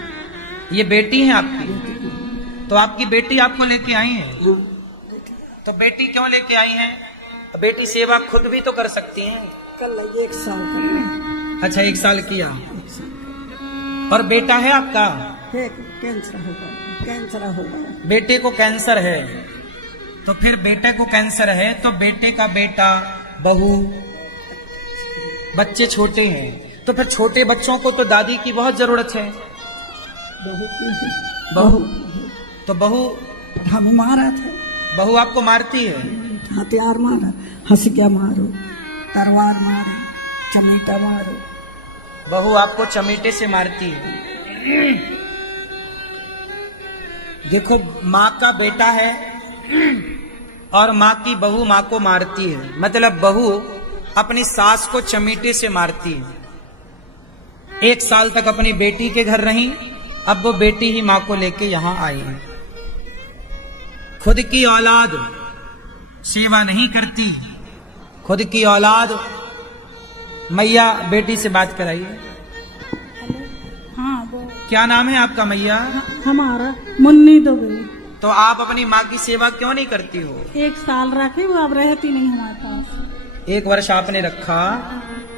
ये बेटी है आपकी? तो आपकी बेटी आपको लेके आई है? हाँ। तो बेटी क्यों लेके आई है? बेटी सेवा खुद भी तो कर सकती है। कल 1 साल का। अच्छा, 1 साल किया। और बेटा है आपका? है, कैंसर होगा, कैंसर होगा। बेटे को कैंसर है, तो फिर बेटे को कैंसर है तो बेटे का बेटा, बहू, बच्चे छोटे हैं, तो फिर छोटे बच्चों को तो दादी की बहुत जरूरत है। बहू की है। बहू तो बहू हम मारा थे। बहू आपको मारती है? हथियार मारा, हंसिया मारो, तलवार मारो, चमेटा मारो। बहू आपको चमेटे से मारती है। देखो, माँ का बेटा है और माँ की बहू माँ को मारती है, मतलब बहू अपनी सास को चमेटे से मारती है। 1 साल तक अपनी बेटी के घर रही, अब वो बेटी ही माँ को लेके यहाँ आई है। खुद की औलाद सेवा नहीं करती, खुद की औलाद। मैया बेटी से बात कराइए। हाँ, वो क्या नाम है आपका मैया? हमारा मुन्नी दुबे। तो आप अपनी माँ की सेवा क्यों नहीं करती हो? 1 साल रखी, वो अब रहती नहीं हमारे पास। 1 वर्ष आपने रखा,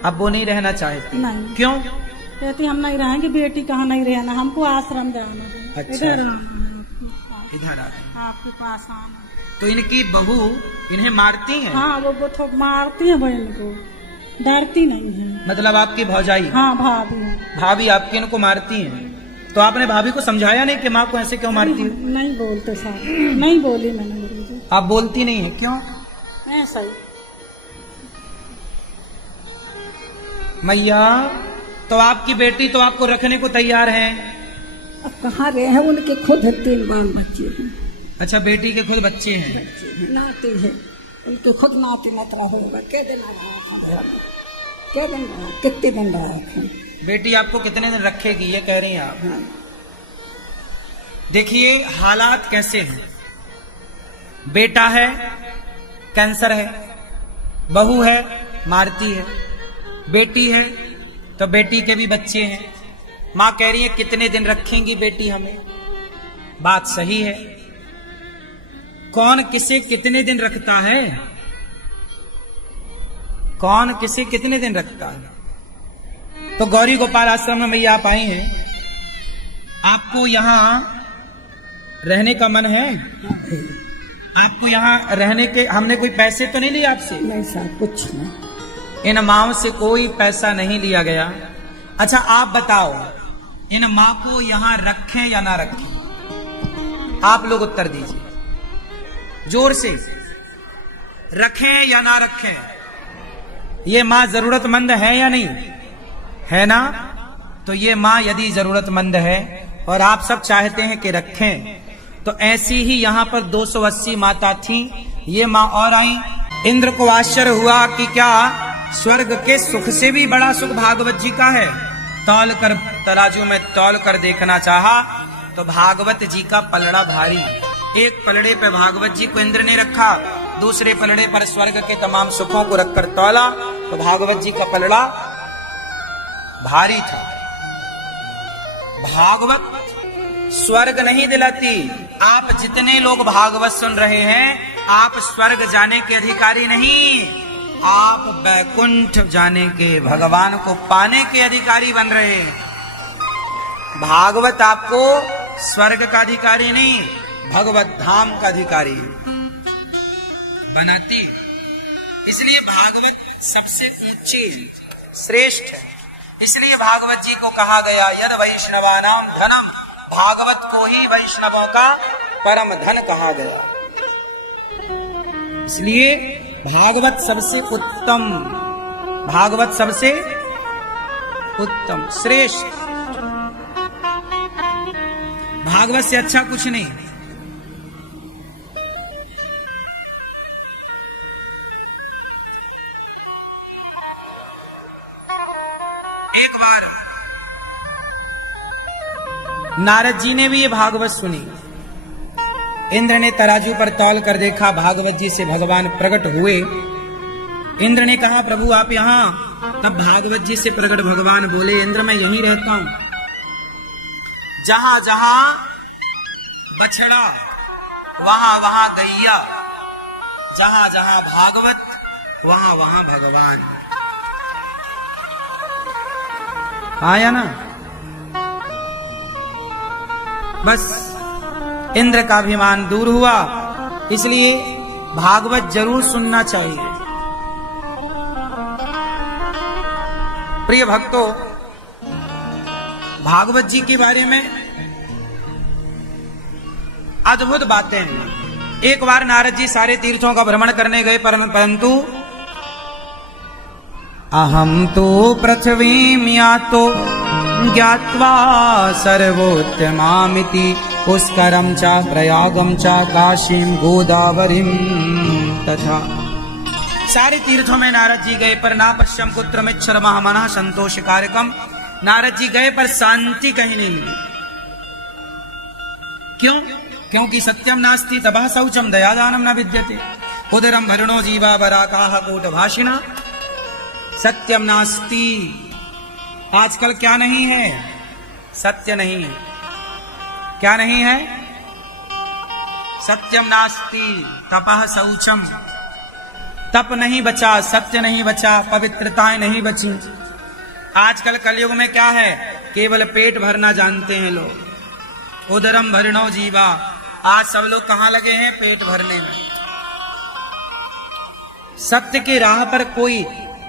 अब वो नहीं रहना चाहती? नहीं। क्यों? कहती हम नहीं रहेंगे, बेटी कहाँ नहीं रहना, हमको आश्रम जाना है। अच्छा। इधर इधर आ गए। आपके पास आना। तो इनकी बहू इन्हें मारती है? हाँ, वो तो मारती है बहन को, डरती नहीं है। मतलब आपकी भौजाई? हाँ, भाभी। भाभी आपकी इनको मारती हैं, तो आपने भाभी को समझाया नहीं कि माँ को ऐसे क्यों मारती है? नहीं बोलते साहब, नहीं बोली मैंने गुरुजी। आप बोलती नहीं है, क्यों? ऐसा ही। मैया, तो आपकी बेटी तो आपको रखने को तैयार है। अब कहाँ रहे हैं, उनके खुद 3 बाल बच्चे हैं। अच्छा, बेटी के खुद बच्चे हैं। नाती है, उनके खुद नाती नतरा होगा। क्या दिन आया, क्या दिन रहा, कितने दिन रहा। बेटी आपको कितने दिन रखेगी, ये कह रही हैं आप। हाँ। देखिए हालात कैसे हैं। बेटा है, कैंसर है, बहू है, मारती है, बेटी है तो बेटी के भी बच्चे हैं। मां कह रही है कितने दिन रखेंगी बेटी हमें। बात सही है, कौन किसे कितने दिन रखता है, कौन किसे कितने दिन रखता है। तो गौरी गोपाल आश्रम में मैया आप आई हैं, आपको यहां रहने का मन है? आपको यहाँ रहने के, हमने कोई पैसे तो नहीं लिए आपसे? नहीं साहब, कुछ नहीं। इन माओ से कोई पैसा नहीं लिया गया। अच्छा आप बताओ, इन माँ को यहाँ रखें या ना रखें? आप लोग उत्तर दीजिए जोर से। रखें या ना रखें? ये माँ जरूरतमंद है या नहीं है ना? तो ये माँ यदि जरूरतमंद है और आप सब चाहते हैं कि रखें, तो ऐसी ही यहाँ पर 280 माता थी। ये माँ और आई। इंद्र को आश्चर्य हुआ कि क्या स्वर्ग के सुख से भी बड़ा सुख भागवत जी का है। तौल कर तराजू में तौल कर देखना चाहा तो भागवत जी का पलड़ा भारी। एक पलड़े पे भागवत जी को इंद्र ने रखा, दूसरे पलड़े पर स्वर्ग के तमाम सुखों को रखकर तौला तो भागवत जी का पलड़ा भारी था। भागवत स्वर्ग नहीं दिलाती। आप जितने लोग भागवत सुन रहे हैं, आप स्वर्ग जाने के अधिकारी नहीं, आप बैकुंठ जाने के, भगवान को पाने के अधिकारी बन रहे हैं। भागवत आपको स्वर्ग का अधिकारी नहीं, भगवत धाम का अधिकारी बनाती। इसलिए भागवत सबसे ऊंची श्रेष्ठ है। इसलिए भागवत जी को कहा गया यद वैष्णवानाम धनम, भागवत को ही वैष्णवों का परम धन कहा गया। इसलिए भागवत सबसे उत्तम, भागवत सबसे उत्तम श्रेष्ठ, भागवत से अच्छा कुछ नहीं। एक बार नारद जी ने भी ये भागवत सुनी। इंद्र ने तराजू पर तौल कर देखा, भागवत जी से भगवान प्रकट हुए। इंद्र ने कहा प्रभु आप यहां? तब भागवत जी से प्रकट भगवान बोले इंद्र मैं यहीं रहता हूं। जहां जहां बछड़ा वहां वहां गैया, जहां जहां भागवत वहां वहां भगवान। आया ना? बस इंद्र का अभिमान दूर हुआ। इसलिए भागवत जरूर सुनना चाहिए। प्रिय भक्तों, भागवत जी के बारे में अद्भुत बातें हैं। एक बार नारद जी सारे तीर्थों का भ्रमण करने गए, परंतु अहम तो पृथ्वीं यातो ज्ञात्वा सर्वोत्तमामिति पुष्करम च प्रयागम च काशीम गोदावरीम तथा। सारे तीर्थों में नारद जी गए पर ना पश्यम कुत्र मिच्छर महामना संतोष कारकम। नारद जी गए पर शांति कहीं नहीं मिली। क्यों? क्योंकि सत्यम नास्ति तपः शौचम दयादानम न विद्यते उदरम भरणो जीवा वराकाः कोट भाषिणा। सत्यम नास्ति। आजकल क्या नहीं है? सत्य नहीं है। क्या नहीं है? सत्यम नास्ति तपः शौचम। तप नहीं बचा, सत्य नहीं बचा, पवित्रताएं नहीं बची। आजकल कलयुग में क्या है? केवल पेट भरना जानते हैं लोग। उदरम भरणो जीवा। आज सब लोग कहां लगे हैं? पेट भरने में। सत्य की राह पर कोई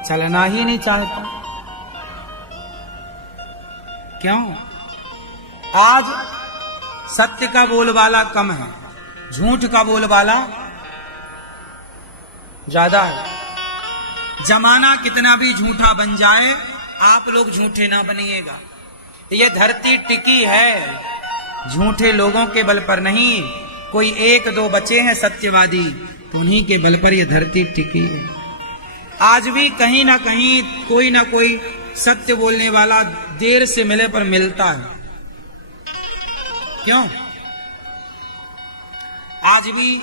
चलना ही नहीं चाहता। क्यों? आज सत्य का बोलबाला कम है, झूठ का बोलबाला ज्यादा है। जमाना कितना भी झूठा बन जाए, आप लोग झूठे ना बनिएगा। ये धरती टिकी है झूठे लोगों के बल पर नहीं। कोई एक दो बचे हैं सत्यवादी, तो उन्हीं के बल पर ये धरती टिकी है। आज भी कहीं ना कहीं कोई ना कोई सत्य बोलने वाला देर से मिले पर मिलता है। क्यों? आज भी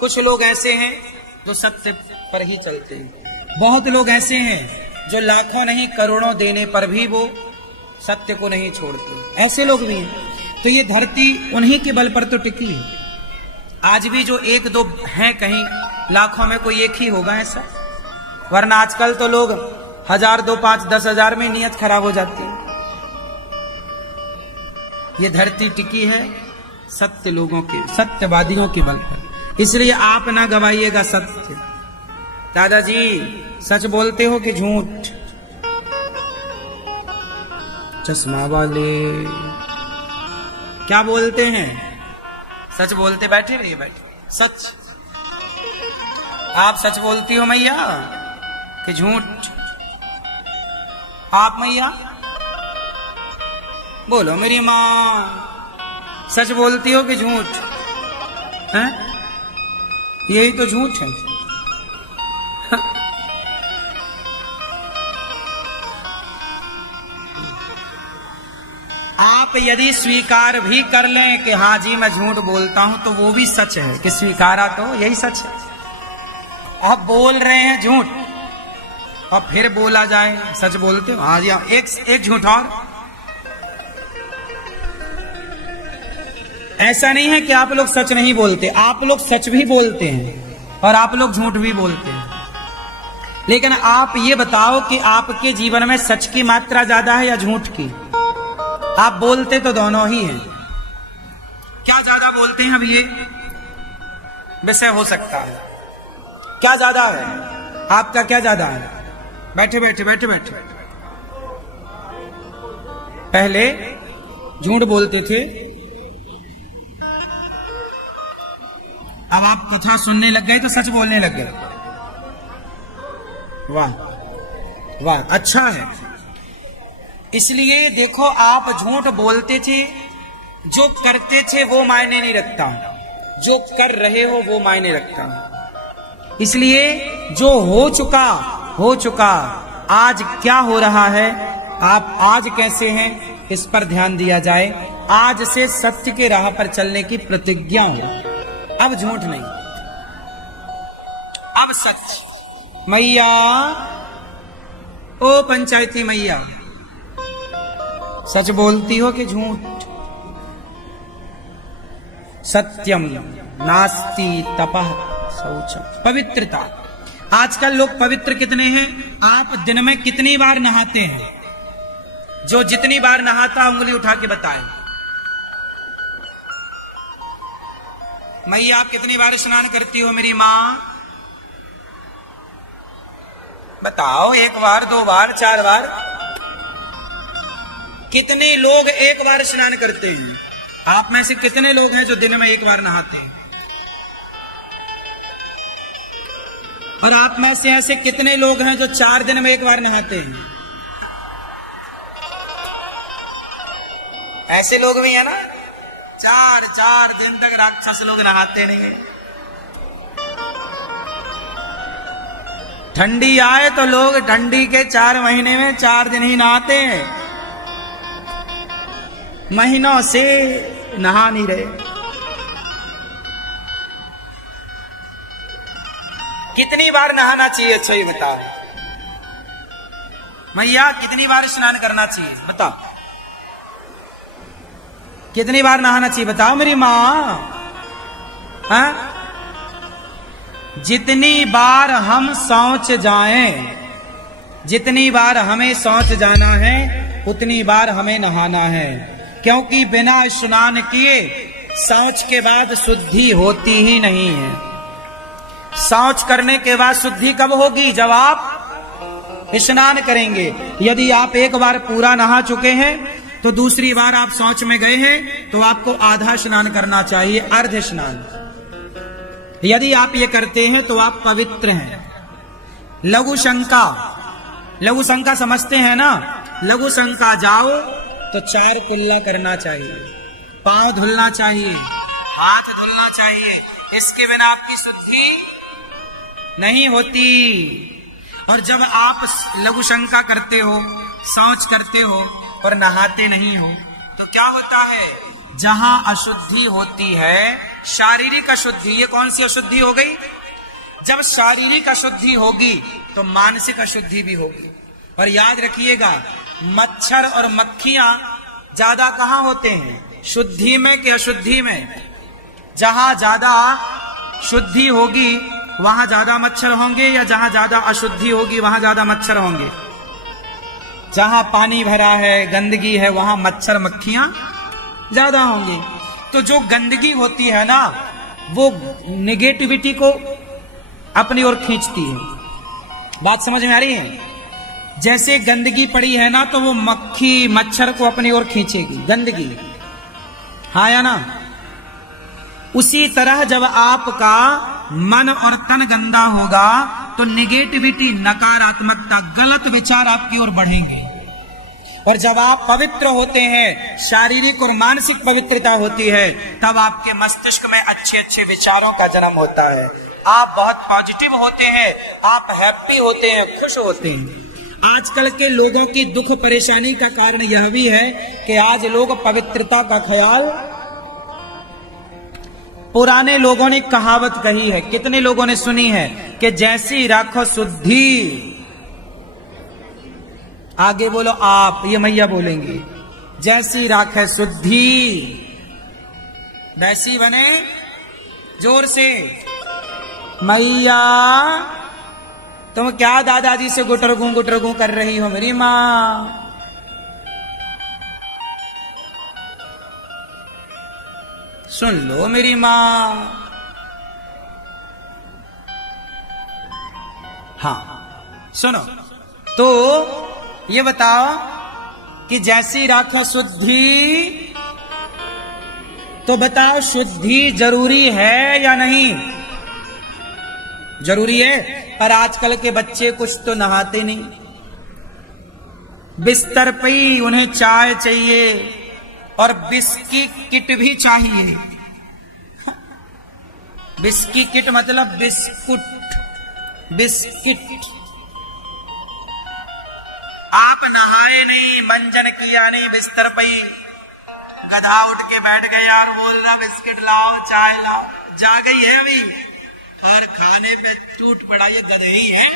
कुछ लोग ऐसे हैं जो सत्य पर ही चलते हैं। बहुत लोग ऐसे हैं जो लाखों नहीं करोड़ों देने पर भी वो सत्य को नहीं छोड़ते। ऐसे लोग भी हैं। तो ये धरती उन्हीं के बल पर तो टिकी है। आज भी जो एक दो हैं, कहीं लाखों में कोई एक ही होगा ऐसा, वरना आजकल तो लोग 1000, 2, 5, 10,000 में नियत खराब हो जाती है। ये धरती टिकी है सत्य लोगों के, सत्यवादियों के बल पर। इसलिए आप ना गवाइएगा सत्य। दादाजी सच बोलते हो कि झूठ? चश्मा वाले क्या बोलते हैं? सच बोलते? बैठे रहिए, बैठे। सच आप सच बोलती हो मैया कि झूठ? आप मैया बोलो मेरी माँ, सच बोलती हो कि झूठ? हैं? यही तो झूठ है। आप यदि स्वीकार भी कर लें कि हाँ जी मैं झूठ बोलता हूं, तो वो भी सच है कि स्वीकारा, तो यही सच है। आप बोल रहे हैं झूठ और फिर बोला जाए सच बोलते हो, हाँ जी एक झूठ और। ऐसा नहीं है कि आप लोग सच नहीं बोलते, आप लोग सच भी बोलते हैं और आप लोग झूठ भी बोलते हैं। लेकिन आप ये बताओ कि आपके जीवन में सच की मात्रा ज्यादा है या झूठ की? आप बोलते तो दोनों ही हैं। क्या ज्यादा बोलते हैं? अब ये विषय हो सकता है। क्या ज्यादा है आपका? क्या ज्यादा है? बैठे बैठे बैठे बैठे। पहले झूठ बोलते थे, अब आप कथा सुनने लग गए तो सच बोलने लग गए। वाह वाह, अच्छा है। इसलिए देखो, आप झूठ बोलते थे, जो करते थे वो मायने नहीं रखता, जो कर रहे हो वो मायने रखता है। इसलिए जो हो चुका, आज क्या हो रहा है, आप आज कैसे हैं, इस पर ध्यान दिया जाए। आज से सत्य के राह पर चलने की प्रतिज्ञा हो। अब झूठ नहीं, अब सच। मैया, ओ पंचायती मैया, सच बोलती हो कि झूठ? सत्यम नास्ति तपः शौचम। पवित्रता। आजकल लोग पवित्र कितने हैं? आप दिन में कितनी बार नहाते हैं? जो जितनी बार नहाता उंगली उठा के बताएं। मैया, आप कितनी बार स्नान करती हो? मेरी माँ बताओ, 1 बार, 2 बार, 4 बार? कितने लोग 1 बार स्नान करते हैं? आप में से कितने लोग हैं जो दिन में 1 बार नहाते हैं? और आप में से ऐसे कितने लोग हैं जो 4 दिन में 1 बार नहाते हैं? ऐसे लोग भी है ना, 4 दिन तक राक्षस लोग नहाते नहीं है। ठंडी आए तो लोग ठंडी के 4 महीने में 4 दिन ही नहाते हैं, महीनों से नहा नहीं रहे। कितनी बार नहाना चाहिए? अच्छा ये बताओ मैया, कितनी बार स्नान करना चाहिए? बताओ, कितनी बार नहाना चाहिए? बताओ मेरी माँ। हाँ? जितनी बार हम शौच जाएं, जितनी बार हमें शौच जाना है, उतनी बार हमें नहाना है। क्योंकि बिना स्नान किए शौच के बाद शुद्धि होती ही नहीं है। शौच करने के बाद शुद्धि कब होगी? जब आप स्नान करेंगे। यदि आप 1 बार पूरा नहा चुके हैं तो दूसरी बार आप शौच में गए हैं तो आपको आधा स्नान करना चाहिए, अर्ध स्नान। यदि आप ये करते हैं तो आप पवित्र हैं। लघु शंका, लघु शंका समझते हैं ना? लघु शंका जाओ तो 4 कुल्ला करना चाहिए, पांव धुलना चाहिए, हाथ धुलना चाहिए, इसके बिना आपकी शुद्धि नहीं होती। और जब आप लघु शंका करते हो, शौच करते हो और नहाते नहीं हो तो क्या होता है? जहां अशुद्धि होती है, शारीरिक अशुद्धि, ये कौन सी अशुद्धि हो गई? जब शारीरिक अशुद्धि होगी तो मानसिक अशुद्धि भी होगी। और याद रखिएगा, मच्छर और मक्खियां ज्यादा कहां होते हैं? शुद्धि में कि अशुद्धि में? जहां ज्यादा शुद्धि होगी वहां ज्यादा मच्छर होंगे, या जहां ज्यादा अशुद्धि होगी वहां ज्यादा मच्छर होंगे? जहां पानी भरा है, गंदगी है, वहां मच्छर मक्खियां ज्यादा होंगी। तो जो गंदगी होती है ना, वो नेगेटिविटी को अपनी ओर खींचती है। बात समझ में आ रही है? जैसे गंदगी पड़ी है ना, तो वो मक्खी मच्छर को अपनी ओर खींचेगी गंदगी, हाँ या ना? उसी तरह जब आपका मन और तन गंदा होगा तो निगेटिविटी, नकारात्मकता, गलत विचार आपकी ओर बढ़ेंगे। और जब आप पवित्र होते हैं, शारीरिक और मानसिक पवित्रता होती है, तब आपके मस्तिष्क में अच्छे अच्छे विचारों का जन्म होता है। आप बहुत पॉजिटिव होते हैं, आप हैप्पी होते हैं, खुश होते हैं। आजकल के लोगों की दुख परेशानी का कारण यह भी है कि आज लोग पवित्रता का ख्याल, पुराने लोगों ने कहावत कही है, कितने लोगों ने सुनी है कि जैसी राखो शुद्धि, आगे बोलो आप, ये मैया बोलेंगी, जैसी राखे शुद्धि वैसी बने। जोर से, मैया तुम क्या दादाजी से गुटरगू कर रही हो मेरी माँ? सुन लो मेरी माँ। हाँ सुनो, तो ये बताओ कि जैसी राखे शुद्धि, तो बताओ शुद्धि जरूरी है या नहीं? जरूरी है। पर आजकल के बच्चे कुछ तो नहाते नहीं, बिस्तर पे ही उन्हें चाय चाहिए और बिस्की किट भी चाहिए। बिस्की किट मतलब बिस्कुट, बिस्किट। आप नहाए नहीं, मंजन किया नहीं, बिस्तर पे ही गधा उठ के बैठ गया और बोल रहा बिस्किट लाओ, चाय लाओ। जा गई है अभी और खाने पे टूट पड़ा, ये गधे ही है।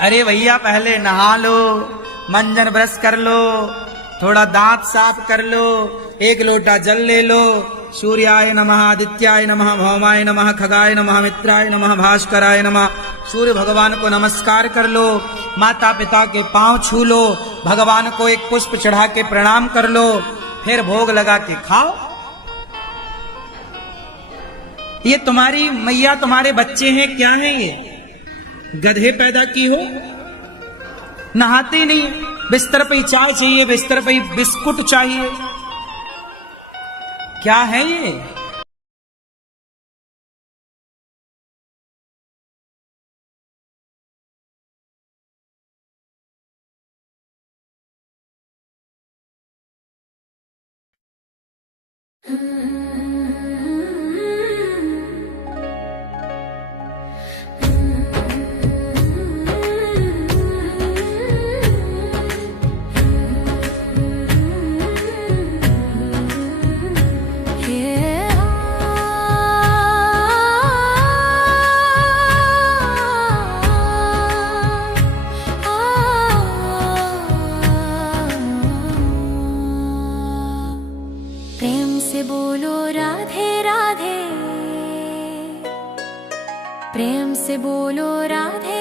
अरे भैया पहले नहा लो, मंजन ब्रश कर लो, थोड़ा दांत साफ कर लो, 1 लोटा जल ले लो, सूर्याय नमः, आदित्याय नमः, भौमाय नमः, खगाय नमः, मित्राय नमः, भास्कराय नमः। सूर्य भगवान को नमस्कार कर लो, माता पिता के पांव छू लो, भगवान को एक पुष्प चढ़ा के प्रणाम कर लो, फिर भोग लगा के खाओ। ये तुम्हारी मैया, तुम्हारे बच्चे हैं, क्या हैं ये? गधे पैदा की हो, नहाते नहीं, बिस्तर पे ही चाय चाहिए, बिस्तर पे ही बिस्कुट चाहिए, क्या है ये? प्रेम से बोलो राधे राधे, प्रेम से बोलो राधे